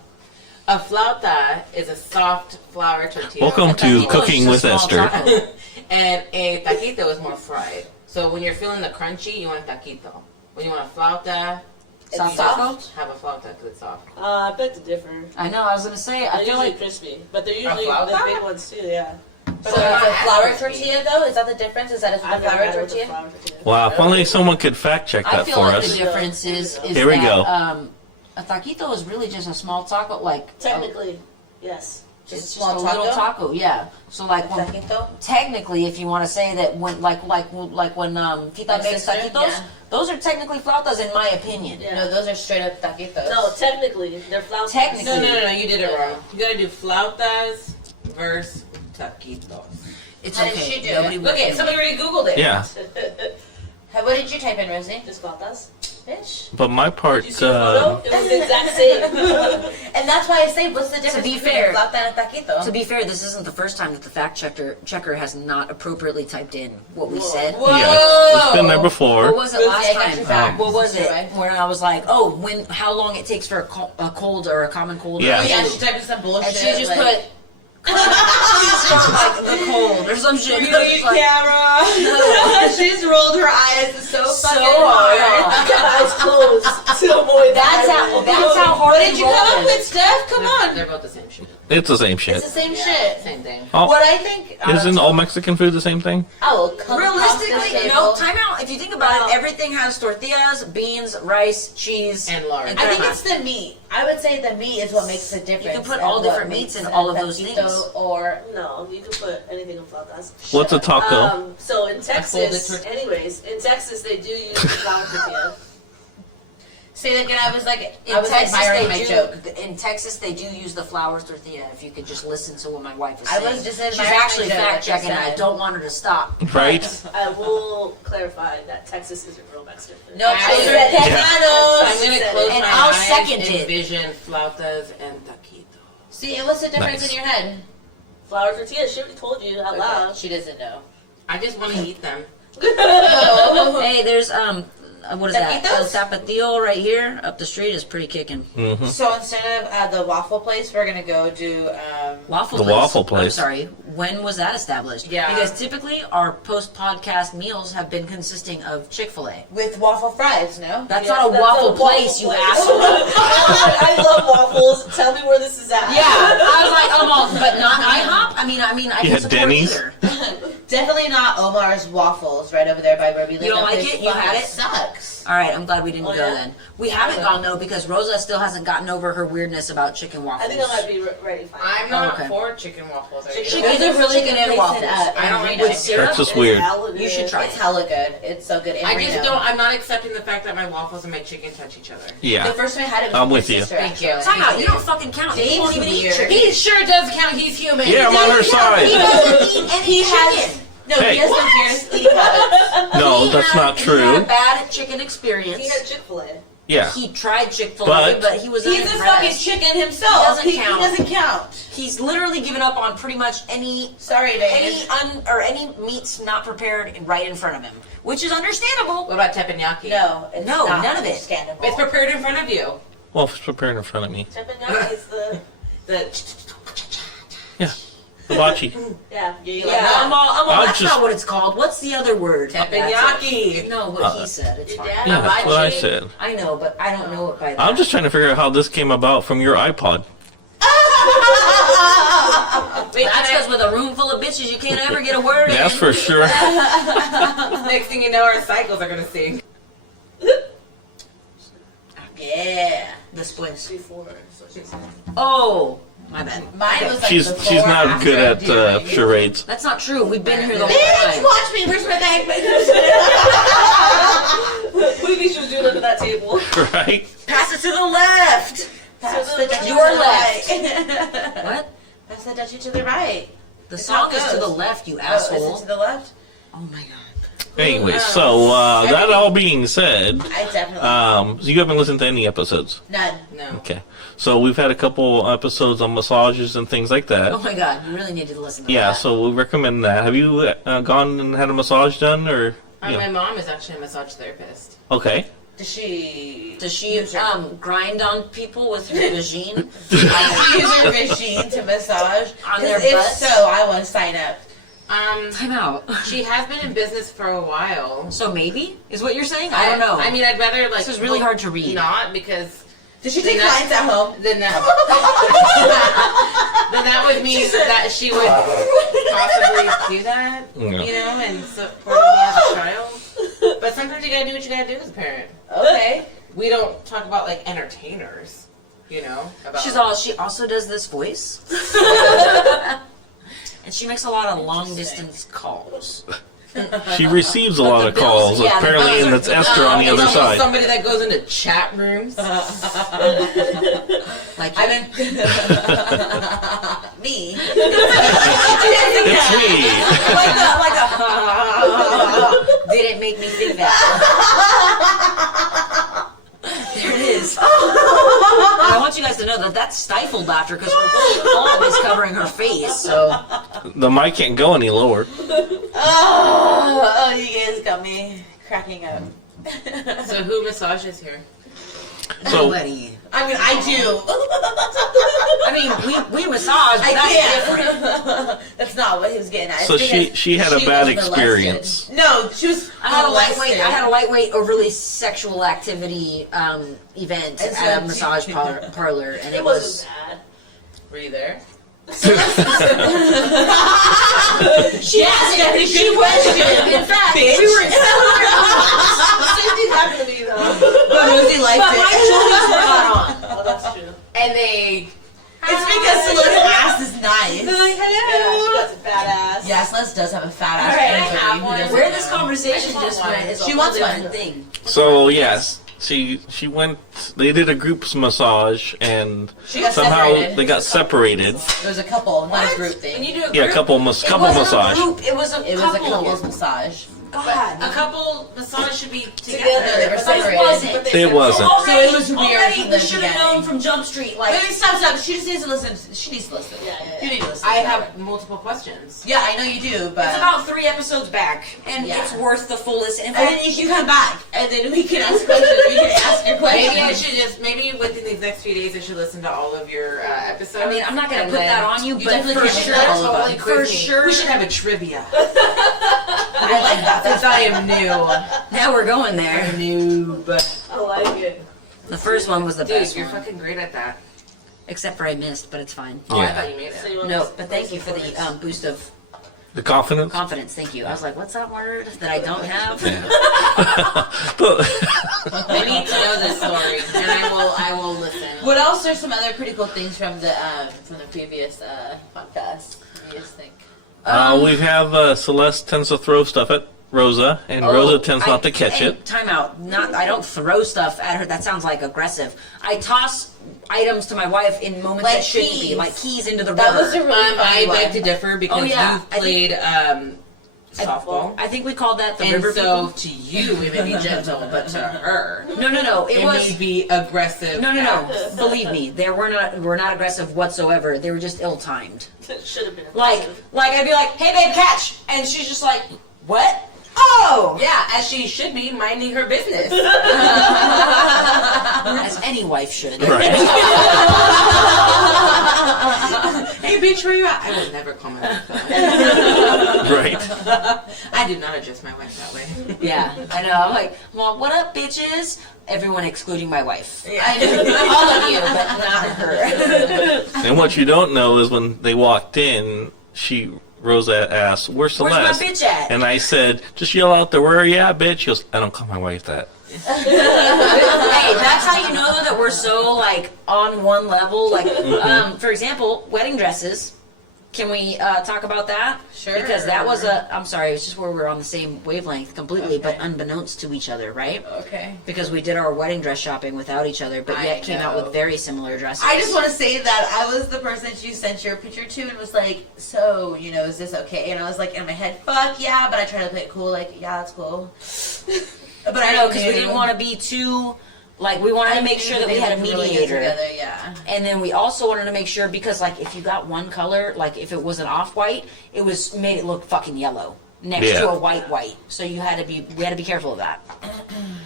A flauta is a soft flour tortilla. Welcome to Cooking with Esther. And a taquito is more fried. So when you're feeling the crunchy, you want a taquito. When you want a flauta, Soft soft. taco? have a flauta because it's soft. I bet to differ. I know, I was gonna say, I They're feel usually like crispy, but they're usually flauta? the big ones too. Yeah. So But it's they're not a flour as crispy. tortilla though? Is that the difference? Is that a I've never flour had it with a tortilla? flour tortilla. Wow, if only someone could fact check I that feel for like us. the difference is Here we that go. A taquito is really just a small taco, like Technically, yes. it's Just just small a little taco, yeah. So like when Taquito? technically, if you want to say that when like when Tita Like makes mixer? taquitos, Yeah. those are technically flautas in my opinion. Yeah. No, those are straight up taquitos. No, technically, they're flautas. Technically. No, you did it wrong. You gotta do flautas versus taquitos. It's How did okay. she do Nobody it? will Look at hear somebody already Googled it. Yeah, What did you type in, Rosie? Just flautas. Bitch. but my part, Did you see the photo? It was the exact same. And that's why I say, what's the difference be between fair- a flauta and a taquito? To be fair, this isn't the first time that the fact checker has not appropriately typed in what we Whoa. said. Whoa. yes, it's been there What before. was it Rosie, last I got time? your back. What was it? Right. When I was like, oh, how long it takes for a cold or a common cold? Yeah. Oh, yeah, she typed in some bullshit. And she just like, put. She just started like the cold or some shit. It's like- camera. She's rolled her eyes so fucking hard. Eyes closed to avoid That's how hard. What did you come up with, Steph? Come on. They're both the same shit. It's the same It's shit. the same shit. Same thing. Oh, What I think. isn't all Mexican food the same thing? I will come across this Realistically, table. no. Time out. If you think about it, everything has tortillas, beans, rice, cheese, And lard. and I think crema. it's the meat. I would say the meat is what makes the difference. can put of all what different makes meats in a all of those taquito things. Or No, you can put anything in flautas. What's a taco? So in folded Texas, tortilla. anyways, in Texas they do use the flour tortilla. say that again. I was like, In I was Texas, admiring my joke. in Texas, they do use the flour tortilla. If you could just listen to what my wife is I saying, was just she's admiring actually my joke, fact checking, like I and I said. don't want her to stop. Right? I will clarify that Texas isn't real Mexican food. No, I those said are Yeah. I'm tejanos. gonna close And my I'll eyes second and it. envision flautas and taquitos. See, and what's the difference Nice. in your head? Flour tortilla, she already told you out loud. She doesn't know. I just want to eat them. Hey, there's what is that? Taquitos? El Tapatio right here up the street is pretty kicking. Mm-hmm. So instead of the waffle place, we're gonna go do. Waffle The place. waffle place. I'm sorry. When was that established? Yeah. Because typically our post-podcast meals have been consisting of Chick-fil-A. With waffle fries, no? That's Yeah, not a that's waffle a waffle place, you place. asshole. I love waffles. Tell me where this is at. Yeah, I was like, but not IHOP. I mean, I Yeah, can support Denny's. either. Definitely not Omar's Waffles right over there by where we live. You don't That like place it? You had fucking it? Sucks. All right, I'm glad we didn't Oh, go yeah? then. We haven't gone no because Rosa still hasn't gotten over her weirdness about chicken waffles. I think I might be ready for I'm not okay. for chicken waffles. Are you? Chicken and really good and waffles. I don't like with chicken. syrup. That's just weird. You should try It's it. hella good. It's so good. And I just Reno. don't. I'm not accepting the fact that my waffles and my chicken touch each other. The Yeah. first time I had it was I'm with with your you. sister, Thank you. actually. Time out. You don't fucking count. You Dave's won't even eat weird. chicken. He sure does count. He's human. Yeah, I'm on her He side. doesn't eat any He has chicken. no. Hey. He has the weirdest eating habits. No, He that's had- not He had a true. bad chicken experience. He had Chick-fil-A. Yeah. He tried Chick-fil-A, but he was He's a unimpressed. fucking chicken himself. He doesn't count. He doesn't count. He's literally given up on pretty much any Sorry, Dave. any meats not prepared right in front of him, which is understandable. What about teppanyaki? No, it's No, not none of it. Understandable. It's prepared in front of you. Well, if it's prepared in front of me. Teppanyaki is the The Hibachi. yeah. Yeah, I'm all, I'll that's just- not what it's called. What's the other word? teppanyaki. No, what he said. It's fine. dad? Yeah, that's what I Hibachi. said. I know, but I don't know it by that. I'm just trying to figure out how this came about from your iPod. Wait, That's can because with a room full of bitches, you can't ever get a word in. That's for sure. I, next thing you know, our cycles are gonna sing. Yeah, this place. Before, so she said. Oh, my bad. Mine was like She's before, not after, good at during. charades. That's not true. We've been here the Bitch, whole time. watch me. Where's my bag? What do you think she was doing under that table? Right? Pass it to the left. Pass the Dutchie Your to the left. right. What? Pass the Dutchie to the right. The It's song how it is to the goes. left, you Oh, asshole. is it to the left? Oh my god. Anyway, so that all being said, I definitely. so you haven't listened to any episodes. None. No. Okay. So we've had a couple episodes on massages and things like that. Oh my god, you really needed to listen to Yeah, that. so we recommend that. Have you gone and had a massage done, or? Yeah. My mom is actually a massage therapist. Okay. Does she? Does she grind on people with her vagine? Use her machine to massage? On their 'Cause if butts? so, I want to sign up. Time out. She has been in business for a while. So maybe is what you're saying? I don't know. I mean, I'd rather like. This is really hard to read. Not because Does she take Then that- clients at home? then that then that would mean that she would possibly do that, Yeah. you know, and support me as a child. But sometimes you gotta do what you gotta do as a parent. Okay. We don't talk about like entertainers, you know. About She also does this voice. And she makes a lot of long distance calls. She receives a lot of calls, yeah, the apparently, bills and are- it's Esther on the other It's side. somebody that goes into chat rooms. Like I've been me. It's me. didn't make me think that. There it is. And I want you guys to know that that's stifled laughter because her whole arm is covering her face. So The mic can't go any lower. Oh, you guys got me cracking up. So who massages here? So nobody. I mean, I do. I mean, we massage, but I that's can't. different. That's not what he was getting at. So It's because she had a she bad was molested. experience. No, she was I had molested. a lightweight, overly sexual activity event And so at a massage parlor, and it was. wasn't bad. Were you there? She asked every good question. In fact, we were. Same thing happened to me though. But Rosie liked But it. my shoulders were not on. Oh, that's true. And they. It's because Celeste's ass is nice. Yeah, she got some fat ass. Yeah, Celeste does have a fat ass. All right, for I anybody have who one. doesn't Where this know. conversation I just just want went one. is a She whole wants different one. thing. So yes, she went. They did a group massage, and She got somehow separated. they got separated. It was a couple, not a group thing. When you do a Yeah, group, couple It couple wasn't massage. a group. It was a It was couple. a couples massage. God. a couple massage should be together. No, they were But it separated. wasn't. It wasn't. Already, So it was weird already from we the should have beginning. known from Jump Street. Like, Wait, stop. She just needs to listen. She needs to listen. Yeah. You need to listen. I have multiple questions. Yeah, I know you do, but. it's about 3 episodes back, and Yeah. it's worth the full listen. In And fact, then you can come back, and then we can ask questions. We can ask your questions. Maybe I should maybe within these next few days, I should listen to all of your episodes. I mean, I'm not gonna and put then- that on you, You but definitely for can't sure, make that all of Totally us. for quiz me. sure, We should have a trivia. I like that. Since I am new. now we're going there. Noob. I like it. The first one was the Dude, best you're one, fucking great at that. except for I missed, but it's fine. Oh, I Yeah. thought you made So it. you want No, to- but thank you for the boost of The confidence? Confidence, thank you. I was like, what's that word that I don't have? I need to know this story, and I will listen. What else are some other pretty cool things from the previous podcast? What do you guys think? We have Celeste tends to throw stuff at Rosa, and Rosa tends not to catch it. Time out. I don't throw stuff at her. That sounds like aggressive. I toss items to my wife in moments Like that shouldn't keys. be, like keys into the That river. was a really I funny beg one. to differ because yeah. you've played softball. I think we called that the And river. so to you it may be gentle, but to her No. It it was. may be aggressive. No. Believe me, we're not aggressive whatsoever. They were just ill-timed. Should have been. Like I'd be like, "Hey, babe, catch," and she's just like, "What? Oh!" Yeah, as she should be minding her business. As any wife should. Right. Hey, bitch, where you at? I would never call my wife that way. Right. I do not address my wife that way. Yeah, I know. I'm like, "Well, what up, bitches?" Everyone excluding my wife. I know. All of you, but not her. And what you don't know is when they walked in, Rosa asked, "Where's Where's Celeste?" my bitch at? And I said, "Just yell out there, where are you at, bitch?" She goes, "I don't call my wife that." Hey, that's how you know that we're so like on one level. Like, for example, wedding dresses. Can we talk about that? Sure. Because that was I'm sorry, it's just where we're on the same wavelength completely, but unbeknownst to each other, right? Okay. Because we did our wedding dress shopping without each other, but I yet came out know. with very similar dresses. I just want to say that I was the person you sent your picture to and was like, so, is this okay? And I was like, in my head, fuck yeah, but I tried to play it cool, like, yeah, that's cool. But I know, because we didn't want to be too, we wanted to make sure that we had a mediator. Together, yeah. And then we also wanted to make sure, because if you got one color, if it was an off-white, made it look fucking yellow next to a white. So we had to be careful of that.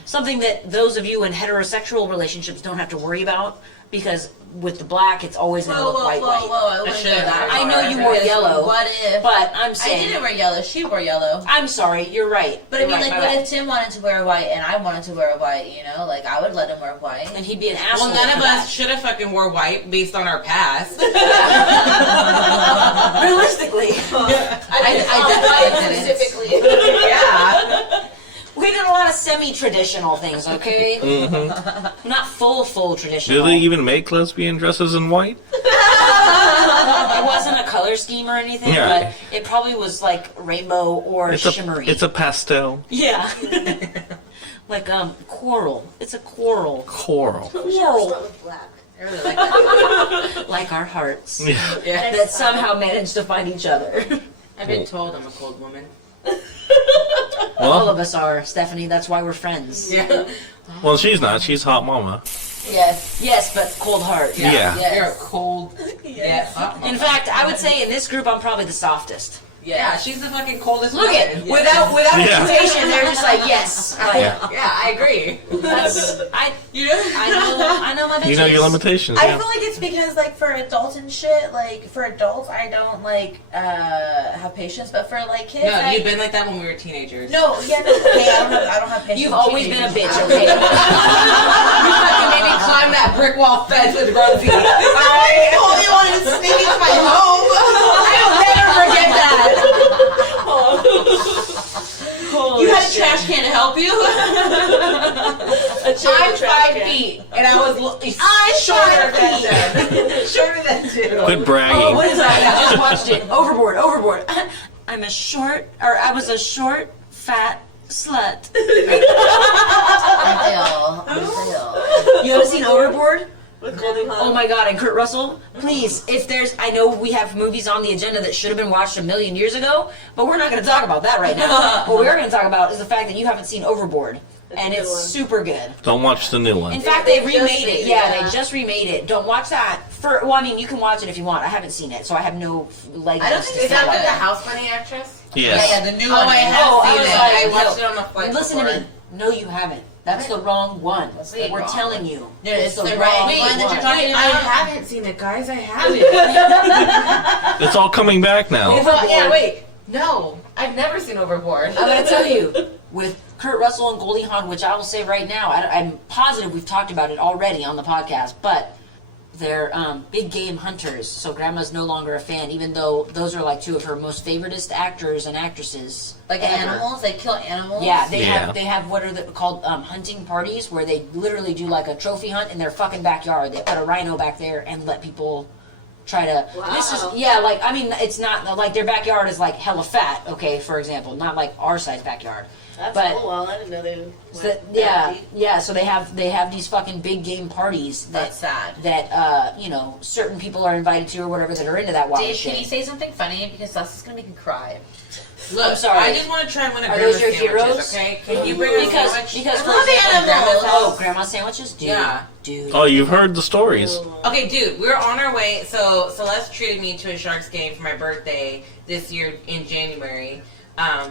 Something that those of you in heterosexual relationships don't have to worry about, because with the black, it's always going to look white. I wouldn't go that I know far, you wore because yellow, What if? but I'm I saying, didn't wear yellow. She wore yellow. I'm sorry, you're right. But You're I mean, right, my what bad. if Tim wanted to wear white and I wanted to wear white? I would let him wear white. And he'd be an asshole. Well, none of for that. us should have fucking wore white based on our past. Realistically. I did specifically. Yeah. We did a lot of semi-traditional things, okay? Mm-hmm. Not full traditional. Do they even make lesbian dresses in white? It wasn't a color scheme or anything, Yeah. but it probably was rainbow or shimmery. It's a pastel. Yeah. Coral. It's a coral. Coral. Coral. With black. I really like that. Like our hearts. Yeah. Yeah. That somehow managed to find each other. I've been told I'm a cold woman. All Well, of us are, Stephanie. That's why we're friends. Yeah. well, she's not. She's hot mama. Yes. Yes, but cold heart. Yeah. Yes. You're a cold. Yeah. In fact, I would say in this group, I'm probably the softest. Yeah, she's the fucking coldest Look woman. at without Yeah. hesitation, they're just like yes. Yeah. Yeah, I agree. That's You know? I know my bitches. You know your limitations. I Yeah. feel like it's because for adults and shit, for adults I don't have patience, but for kids, No, you've been like that when we were teenagers. No, yeah, no, hey, I don't have patience. You've with always been a teenagers. bitch, okay? You fucking made me climb that brick wall fence with Rosie. I only wanted to sneak into my home. I'll never forget that. You had a trash can to help you. I'm 5 feet, and I was shorter than them. Shorter than you. Quit bragging. Oh, what is that? I just watched it. Overboard. I was a short, fat slut. I feel. You haven't seen Overboard? With Goldie Hawn. Oh my god, and Kurt Russell, please, I know we have movies on the agenda that should have been watched a million years ago, but we're not going to talk about that right now. What we're going to talk about is the fact that you haven't seen Overboard, and a good it's one. super good. Don't watch the new one. In fact, they They just remade it. remade it, Yeah, yeah. they just remade it. Don't watch that. You can watch it if you want. I haven't seen it, so I have no leg. I don't think is that with the house bunny actress? Yes. Yeah, the new Oh, one. I have Oh, I seen was it. like, I watched no. it on the flight. Listen before. to me. No, you haven't. That's the wrong one. the We're wrong telling you. No, it's the wrong right one. one that you're talking I about. haven't seen it, guys. I haven't. It's all coming back now. Yeah, wait. No, I've never seen Overboard. I'm going to tell you, with Kurt Russell and Goldie Hawn, which I will say right now, I'm positive we've talked about it already on the podcast, but they're big game hunters. So Grandma's no longer a fan, even though those are like two of her most favoritist actors and actresses. Like ever. animals, they kill animals. Yeah, Yeah. they have what are called hunting parties, where they literally do like a trophy hunt in their fucking backyard. They put a rhino back there and let people try to. This is like I mean it's not like their backyard is like hella fat. Okay, for example, not like our size backyard. That's But- well, I didn't know they So, yeah. So they have these fucking big game parties That's sad. that certain people are invited to or whatever that are into that wild Dave, shit. can you say something funny? Because that's gonna make me cry. Look, I'm sorry. I just want to try one of Are Grandma's those your sandwiches, heroes? okay? Can you bring a sandwich? Because I for love example, animals. Oh, grandma sandwiches, dude. Yeah. Dude. Oh, you've heard the stories. Okay, dude, we're on our way. So Celeste treated me to a Sharks game for my birthday this year in January.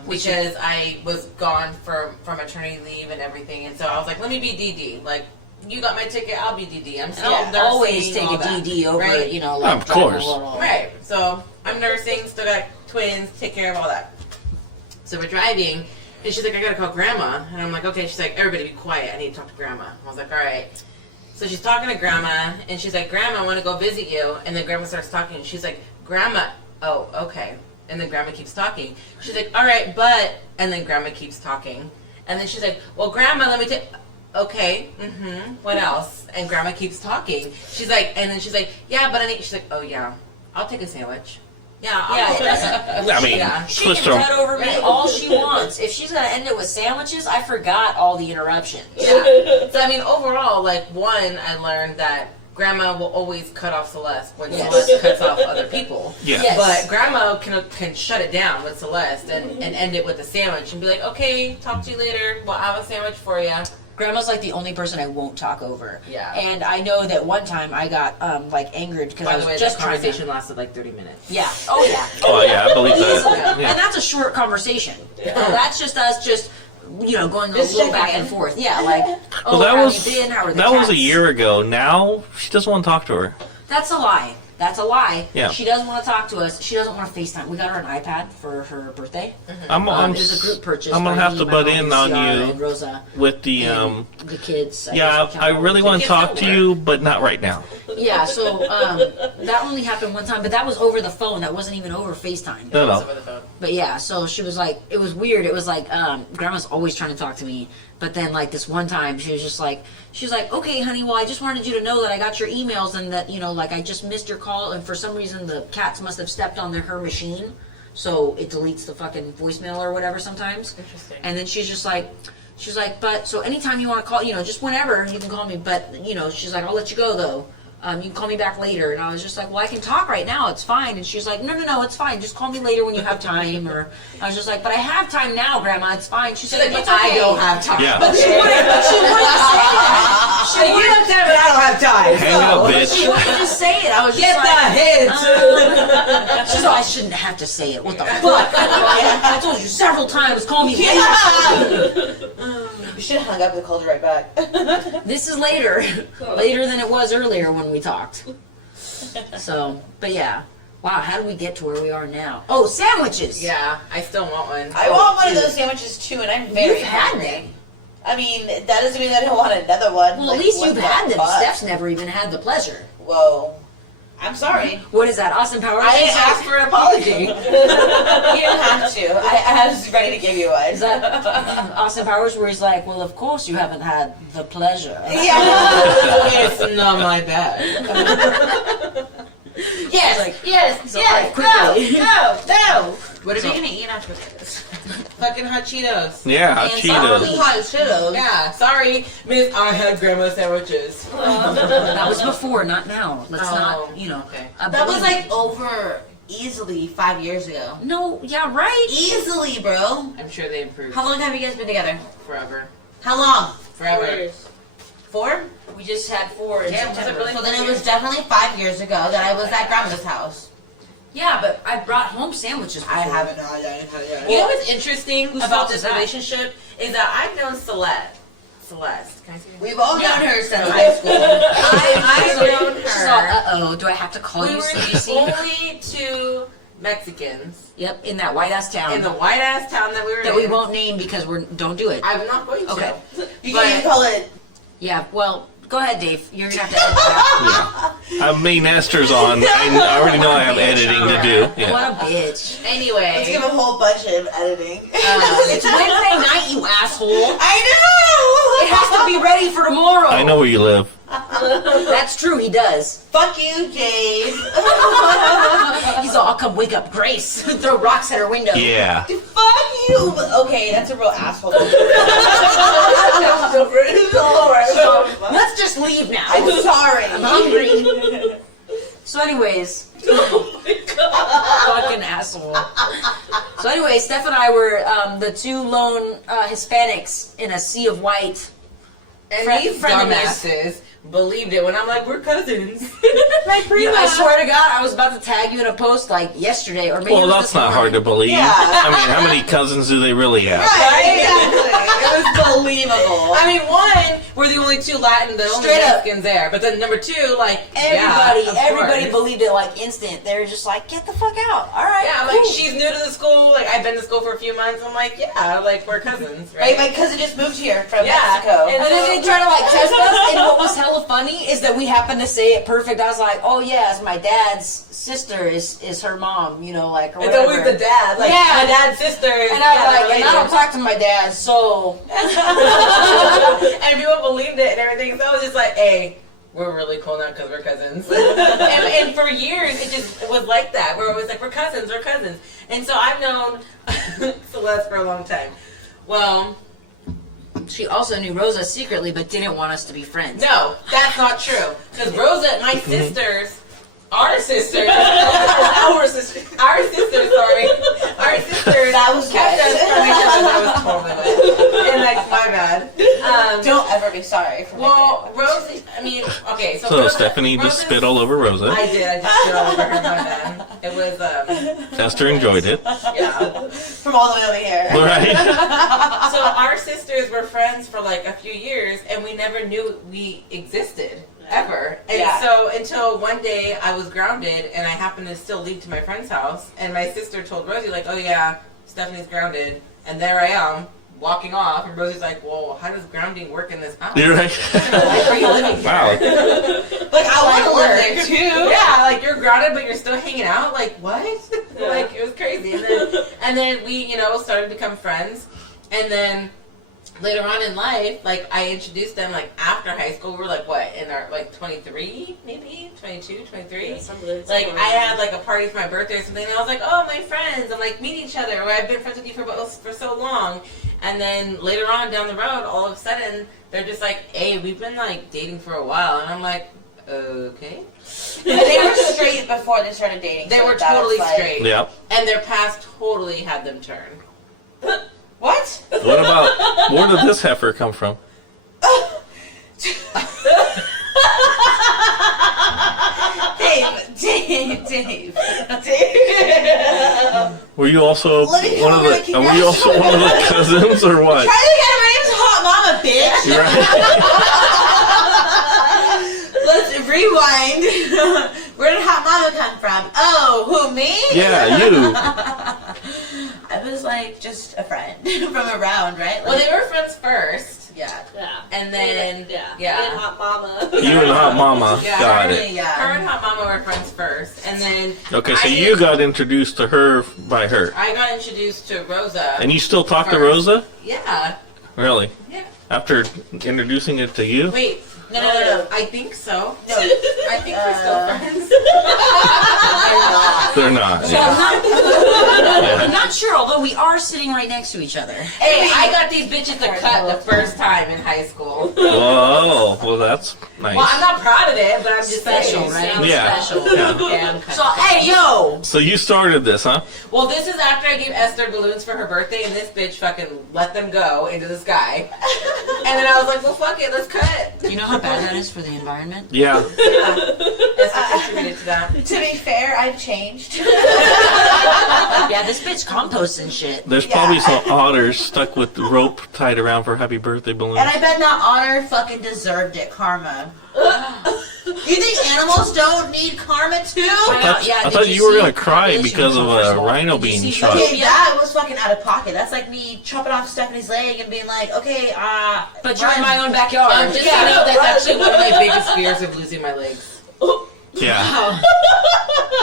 Because I was gone from maternity leave and everything, and so I was like, let me be DD. Like, you got my ticket, I'll be DD. I'm still I'll nursing, always take all a that, DD over, right? like Of course. driving along. Right. So I'm nursing, still got twins, take care of all that. So we're driving, and she's like, I gotta call Grandma, and I'm like, okay. She's like, everybody be quiet. I need to talk to Grandma. I was like, all right. So she's talking to Grandma, and she's like, Grandma, I want to go visit you. And then Grandma starts talking, and she's like, Grandma, oh, okay. And then Grandma keeps talking. She's like, all right, but, and then Grandma keeps talking. And then she's like, well, Grandma, let me take, okay, what else? And Grandma keeps talking. She's like, and then she's like, yeah, but I need, she's like, oh, yeah, I'll take a sandwich. Yeah, I'll it doesn't. I mean, Yeah. She twist can her. cut over me all she wants. If she's gonna end it with sandwiches, I forgot all the interruptions. Yeah. So, I mean, overall, like, one, I learned that Grandma will always cut off Celeste when Celeste cuts off other people. Yeah. Yes. But Grandma can shut it down with Celeste and end it with a sandwich and be like, okay, talk to you later. Well, I have a sandwich for you. Grandma's like the only person I won't talk over. Yeah. And I know that one time I got like angered because By I the was way, just that trying to. conversation lasted like 30 minutes. Yeah. Oh yeah. Oh yeah, I believe Easily. that. Yeah. And that's a short conversation. That's just us going a Just little back checking and in. forth. Yeah, like, Well, oh, that how was you been? How are the that was a cats? year ago. Now she doesn't want to talk to her. That's a lie. That's a lie. Yeah. She doesn't want to talk to us. She doesn't want to FaceTime. We got her an iPad for her birthday. I'm It was a group purchase. I'm gonna by have me, to my butt mom, in and on Ciara, you and Rosa with the and the kids. Yeah, guess we I count really all want the to kids. talk to you, but not right now. Yeah, so that only happened one time, but that was over the phone. That wasn't even over FaceTime. No, Over no. the phone. But yeah, so she was like, it was weird. It was like, Grandma's always trying to talk to me. But then, like, this one time, she was like, okay, honey, well, I just wanted you to know that I got your emails and that, like, I just missed your call. And for some reason, the cats must have stepped on her machine. So it deletes the fucking voicemail or whatever sometimes. Interesting. And then she's like, but, so anytime you want to call, just whenever you can call me. But, she's like, I'll let you go, though. You can call me back later. And I was just like, well, I can talk right now. It's fine. And she's like, no, it's fine. Just call me later when you have time. Or I was just like, but I have time now, Grandma. It's fine. She's like, But it's okay. I don't have time. Yeah. But she wouldn't say that. So you have time, but I don't have time. Hang up, bitch. She wouldn't just say it. I was just Get like, the hint. she's like, I shouldn't have to say it. What the fuck? I told you several times. Call me later. You should have hung up and called her right back. This is later than it was earlier when we talked. So, but yeah. Wow, how did we get to where we are now? Oh, sandwiches. Yeah, I still want one. I want one of those sandwiches too, and I'm very You've had hungry. them. I mean, that doesn't mean I don't want another one. Well, Like, at least what you've the had them. fuck? Steph's never even had the pleasure. Whoa. I'm sorry. What is that, Austin Powers? I didn't ask for an apology. You didn't have to. I was ready to give you one. Is that Austin Powers where he's like, well, of course you haven't had the pleasure. Yeah. It's not my bad. Yes, Like, yes, so yes. quickly. No. What are we gonna eat after this? Fucking hot Cheetos. Yeah, And Cheetos. Hot Cheetos. Yeah, sorry, Miss. I had grandma sandwiches. That was before, not now. Let's Oh, not, okay. That was like over easily 5 years ago. No, yeah, right. Easily, bro. I'm sure they improved. How long have you guys been together? Forever. How long? Forever. 4? We just had 4 in Damn, was it September. really? So then it was definitely 5 years ago that I was at grandma's house. Yeah, but I brought home sandwiches before. I haven't. You know what's interesting Whose about fault this is that? relationship is that I've known Celeste. Can I see her? We've all Yeah. known her since high school. I've known She's all, her. uh-oh, do I have to call We you were the Stacy? only two Mexicans Yep, in that white-ass town. in the white ass town that we were that in. we won't name because don't do it. I'm not going to. Okay. You But- can call it. Yeah, well, Go ahead, Dave. You're gonna have to edit that. Yeah. I mean, Esther's on. I already know I have editing to do. Yeah. What a bitch. Let's Anyway, give a whole bunch of editing. It's Wednesday night, you asshole. I know! It has to be ready for tomorrow. I know where you live. That's true, he does. Fuck you, Dave. He's all, I'll come wake up Grace. Throw rocks at her window. Yeah. Fuck you. Okay, that's a real asshole. Let's just leave now. I'm sorry. I'm hungry. So anyways. Fucking asshole. So anyways, Steph and I were the two lone Hispanics in a sea of white. and Friend- these friend of theirs. dumbasses believed it when I'm like, we're cousins. My prima. I swear to God, I was about to tag you in a post like yesterday or maybe. Well, it was that's this not hard to morning. believe. Yeah. I mean, how many cousins do they really have? Right, exactly. It was believable. I mean, one, we're the only two Latin, the only Straight up. Mexicans there. But then number two, like, Everybody, yeah, of everybody course. believed it like instant. They were just like, get the fuck out. All right. Yeah, like, cool. she's new to the school. Like, I've been to school for a few months. I'm like, yeah, like, we're cousins, Right, right? my cousin just moved here from Yeah. Mexico. And then they try to like test us, and what was hella funny is that we happened to say it perfect. I was like, "Oh yeah, it's my dad's sister is her mom, you know, like or It's whatever." always the dad. Like, Yeah. my dad's sister. And I was like, and I don't talk to my dad, so And people believed it and everything. So I was just like, hey, we're really cool now because we're cousins. and for years, it was like that. Where it was like, we're cousins. And so I've known Celeste for a long time. Well, she also knew Rosa secretly, but didn't want us to be friends. no, that's not true. Because Rosa, my sisters, our sisters, Our sister. our sisters, That was kept good. us from each other. That was totally lit. And like, my bad. Don't ever be sorry for Well, Rosie, I mean, okay, so So Rosa, Stephanie just Rosa's- spit all over Rosa. I did, I just spit all over her, my bad. It was, Esther enjoyed it. yeah. from all the way over here. Right? So our sisters were friends for like a few years, and we never knew we existed. Ever. And Yeah. so until one day I was grounded and I happened to still leave to my friend's house, and my sister told Rosie, like, oh yeah, Stephanie's grounded, and there I am walking off, and Rosie's like, well, how does grounding work in this house? You're right. Like, are you living here? Wow. Like, I want to live there too. Yeah, like you're grounded, but you're still hanging out. Like what? Like it was crazy. And then we, started to become friends. And then later on in life, like I introduced them like after high school. We were like what in our like 23, maybe 22, 23. Like I had like a party for my birthday or something, and I was like, oh, my friends, I'm like meet each other. Or I've been friends with you for so long. And then later on down the road, all of a sudden they're just like, hey, we've been like dating for a while, and I'm like, okay. And they were straight before they started dating. They so were that was totally like- straight. Yep. And their past totally had them turn. What? What about, where did this heifer come from? Dave. Were you also Let me one of come over the, to were you also one of the cousins or what? Try it again. My name's Hot Mama, bitch. You're right. Let's rewind. Where did Hot Mama come from? Oh, who, me? Yeah, you. I was like just a friend from around, right? Well, Like, they were friends first, yeah. Yeah. and then Yeah. yeah. And Hot Mama. You and Hot Mama. Yeah, Got her, it. Yeah. her and Hot Mama were friends first, and then Okay, so I you didn't- got introduced to her by her. I got introduced to Rosa. And you still talk to First. Rosa? Yeah, Really? yeah. After introducing it to you? Wait, no. I think so. No. I think we're still friends. They're not. So Yeah. I'm not sure, although we are sitting right next to each other. Hey, I got these bitches to cut the first time in high school. Whoa, well that's nice. Well, I'm not proud of it, but I'm just Special, saying. right? Yeah. Special. Yeah. Yeah, I'm cut. So, hey, yo! So you started this, huh? Well, this is after I gave Esther balloons for her birthday, and this bitch fucking let them go into the sky. And then I was like, well, fuck it, let's cut. You know how bad that is for the environment? Yeah. Esther contributed to that. To be fair, I've changed. Yeah, this bitch commented compost and shit. There's probably some otters stuck with the rope tied around for happy birthday balloons. And I bet that otter fucking deserved it, karma. You think animals don't need karma too? I thought you were gonna cry because of a rhino being shot. Okay, that was fucking out of pocket. That's like me chopping off Stephanie's leg and being like, okay, but you're in my own backyard. Just so you know, that's actually one of my biggest fears of losing my legs. Yeah.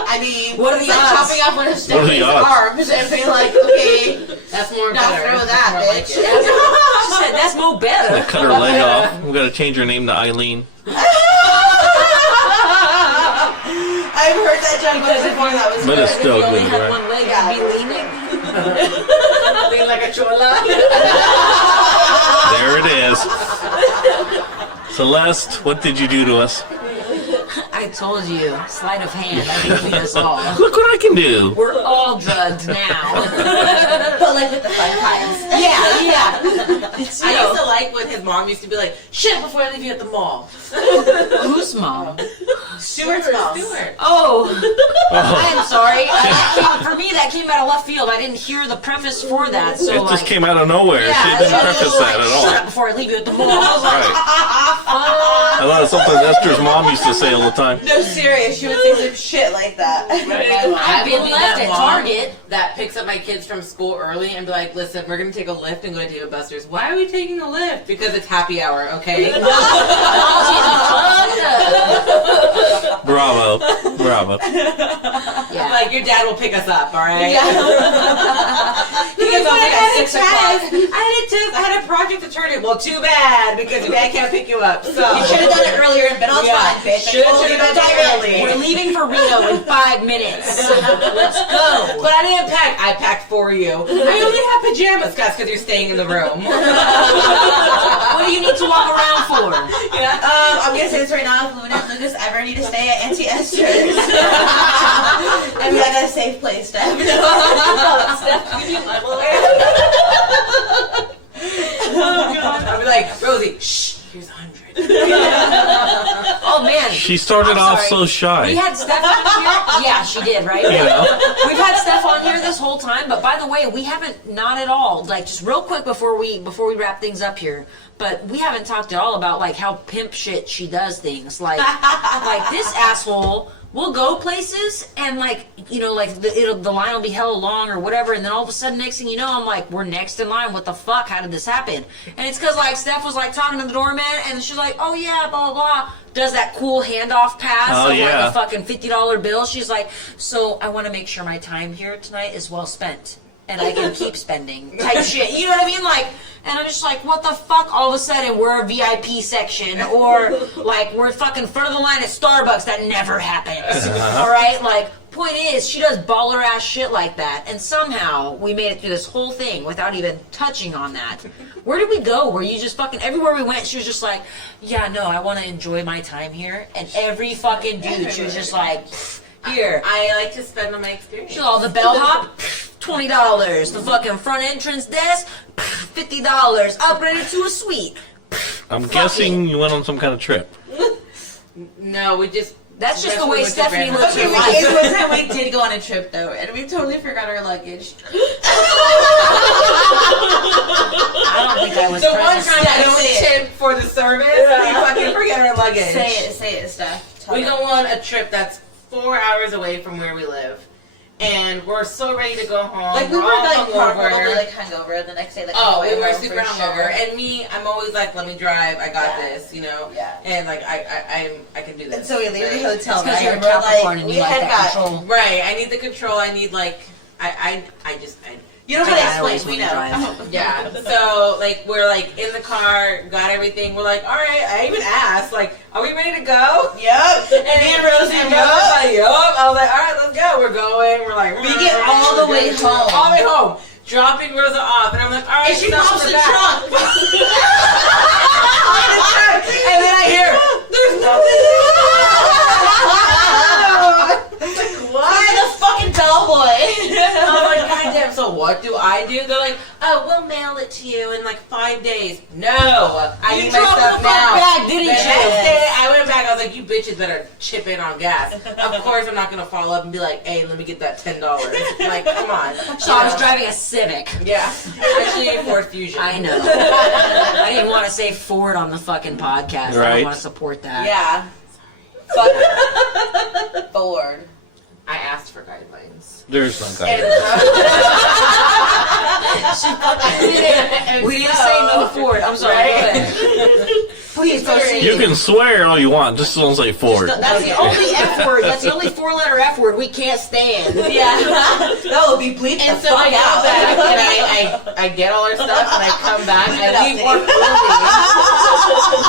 I mean, What are the like odds? chopping off one of Stephanie's odds? arms and being like, okay, That's more now better. throw That's that, more like bitch. it. She said, that's no better. Cut her leg off. We gotta change her name to Eileen. I've heard that joke before. That was But good. it's still If you only good, had right? one leg, Yeah. you'd be leaning. Lean like a chola. There it is. Celeste, what did you do to us? I told you, sleight of hand. I think beat us all. Look what I can do. We're all drugged now. But like with the fun times. yeah. It's, I used to like when his mom used to be like, shit, before I leave you at the mall. whose mom? Stuart's mom. Stuart. Oh, I'm sorry. For me, that came out of left field. I didn't hear the preface for that, so It just came out of nowhere. She didn't preface that at Shut all. up before I leave you at the mall. I was like, Right. I thought it's something Esther's mom used to say all the time. No, serious. She would say some shit like that. I've been left at Target. That picks up my kids from school early and be like, listen, we're going to take a lift and go to Dave & Buster's. Why are we taking a lift? Because it's happy hour, okay? Bravo. Bravo. Yeah. Like, your dad will pick us up, all right? Yeah. He gets off like at 6 o'clock. I had a project to turn in. Well, too bad, because your dad can't pick you up. So You should have done it earlier and been on time, bitch. Should have Totally done been it early. We're leaving for Reno in 5 minutes. Let's go. But I didn't pack. I packed for you. I only have pajamas, guys, because you're staying in the room. What do you need to walk around for? I'm gonna say this right now. If Luna and Lucas ever need to stay at Auntie Esther's, I mean, I got a safe place, Steph. I'll be like, Rosie, shh, here's 100. Oh man. She started off so shy. We had Steph on here. Yeah, she did, right? You know? We've had Steph on here this whole time, but by the way, we haven't, not at all, like just real quick before we wrap things up here, but we haven't talked at all about like how pimp shit she does things. Like this asshole will go places and like, you know, like the line will be hella long or whatever, and then all of a sudden next thing you know, I'm like, we're next in line. What the fuck? How did this happen? And it's because like Steph was like talking to the doorman and she's like, oh yeah, blah blah blah. Does that cool handoff pass of like a fucking $50 bill. She's like, so I want to make sure my time here tonight is well spent and I can keep spending type shit. You know what I mean? Like, and I'm just like, what the fuck? All of a sudden we're a VIP section, or like we're fucking front of the line at Starbucks. That never happens. All right? Like, point is, she does baller ass shit like that, and somehow we made it through this whole thing without even touching on that. Where did we go? Were you just fucking everywhere we went? She was just like, yeah, no, I want to enjoy my time here, and every fucking dude, she was just like, here. I like to spend on my experience. She's all the bellhop, $20. The fucking front entrance desk, $50. Upgraded to a suite. I'm guessing you went on some kind of trip. No, we just... That's just the we way went to Stephanie Grand looks Okay, in Hotel. life. it was time we did go on a trip though, and we totally forgot our luggage. I don't think I was The one present. time I don't Say it. tip for the service, we fucking forget our luggage. Say it, Steph. Tell We them. go on a trip that's 4 hours away from where we live. And we're so ready to go home. Like we We're were all like probably hungover. like hungover the next day. Like, Oh, on the way we were home super for hungover. sure. And me, I'm always like, let me drive. I got Yeah. this, you know. Yeah. And like I can do this. And so we leave the hotel. It's 'cause right? you're a And we're Capricorn like, and we you like had that got. control. Right. I need the control. I need like I You know how to I explain. always We wanna know. drive. yeah. So like we're like in the car, got everything. We're like, all right. I even asked like, are we ready to go? Yup. And me and Rosie, And was like, yup. I was like, all right, let's go. We're going. We're like, We get all the way home. All the way home. Dropping Rosa off, and I'm like, all right. And she stuff pops in the back. trunk. And then I hear, there's nothing. Why the fucking bellboy? I'm like, God damn. So what do I do? They're like, oh, we'll mail it to you in like 5 days. No, I You need my dropped stuff the fuck now. back, didn't The you? next day, I went back. I was like, you bitches better chip in on gas. Of course, I'm not gonna follow up and be like, hey, let me get that $10. Like, come on. So I was driving a Civic. Yeah, actually, Ford Fusion. I know. I didn't want to say Ford on the fucking podcast. I Right. don't want to support that. Yeah. Fuck Ford. I asked for guidelines. There's no And, We didn't say no Ford. I'm sorry. Go ahead. Please proceed. You can swear all you want, just don't say Ford. That's the only F word. That's the only 4-letter F word we can't stand. yeah. That will be bleeped And the so I fuck go out. back and I get all our stuff and I come back and I leave work early.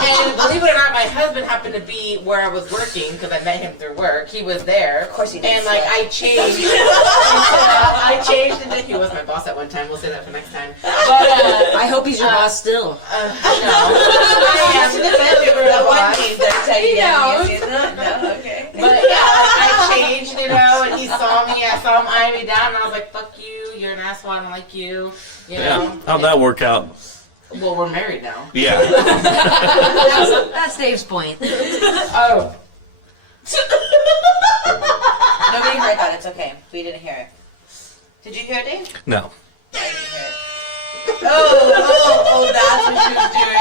And believe it or not, my husband happened to be where I was working because I met him through work. He was there. Of course he did. And like I changed. Into he was my boss at one time. We'll say that for next time. But I hope he's your boss still. no, I am That one case that said He knows. No, okay. But yeah, like, I changed, and he saw me. I saw him eyeing me down, and I was like, "Fuck you! You're an asshole. I don't like you." You know. Yeah. How'd that work out? Well, we're married now. Yeah. That's Dave's point. Oh. Nobody heard that. It's okay. We didn't hear it. Did you hear it, Dave? No. I didn't hear it. Oh, that's what she was doing.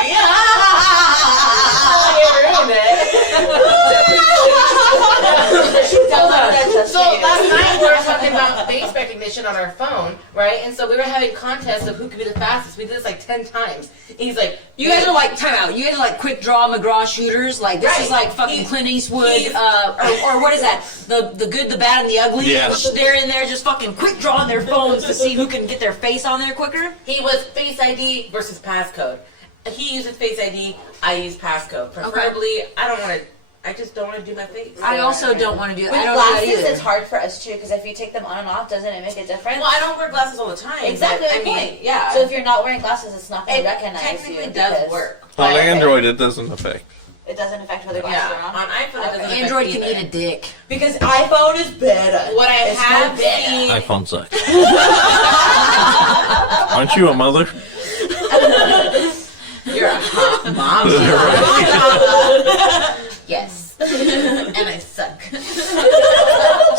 So last night we were talking about face recognition on our phone, right? And so we were having contests of who could be the fastest. We did this like 10 times. And he's like, You guys are like, time out. You guys are like quick draw McGraw shooters. Like, this is Right. like fucking He's- Clint Eastwood, he's- or what is that? The good, the bad, and the ugly? Yes. They're in there just fucking quick drawing their phones to see who can get their face on there quicker. he was Face ID versus passcode. He uses Face ID, I use passcode. Preferably, I just don't want to do my face. I also don't want to do that. With I don't do that glasses, either. it's hard for us too, because if you take them on and off, doesn't it make a difference? Well, I don't wear glasses all the time. Exactly but, my point. Yeah. So if you're not wearing glasses, it's not going it to recognize technically you. does because work. On Okay. Android, it doesn't affect. It doesn't affect whether glasses Yeah. are on. On iPhone, it doesn't affect Android can either. eat a dick. Because iPhone is better. What I It's have not better. seen. iPhone sucks. Aren't you a mother? You're a hot mom. Yes. And I suck.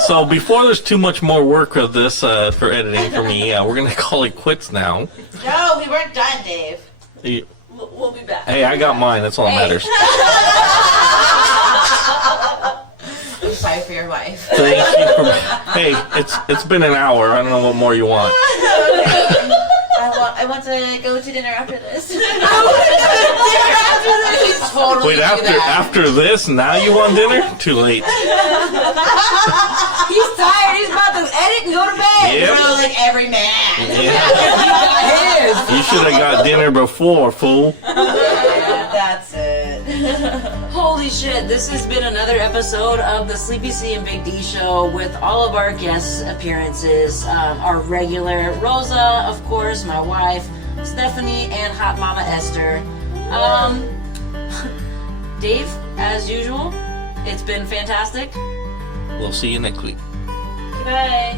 So before there's too much more work of this for editing for me, we're gonna call it quits now. No, we weren't done, Dave. Hey, We'll be back. I got mine. That's all that matters. I'm sorry for your wife. Thank you for. Hey, it's been an hour. I don't know what more you want. I want to go to dinner after this. Totally Wait, do after that. after this, now you want dinner? Too late. He's tired. He's about to edit and go to bed. Yep. Bro, like every man. Yeah. You should have got dinner before, fool. That's it. Holy shit, this has been another episode of the Sleepy C and Big D show with all of our guest appearances. Our regular Rosa, of course, my wife, Stephanie, and Hot Mama Esther. Dave, as usual, it's been fantastic. We'll see you next week. Bye.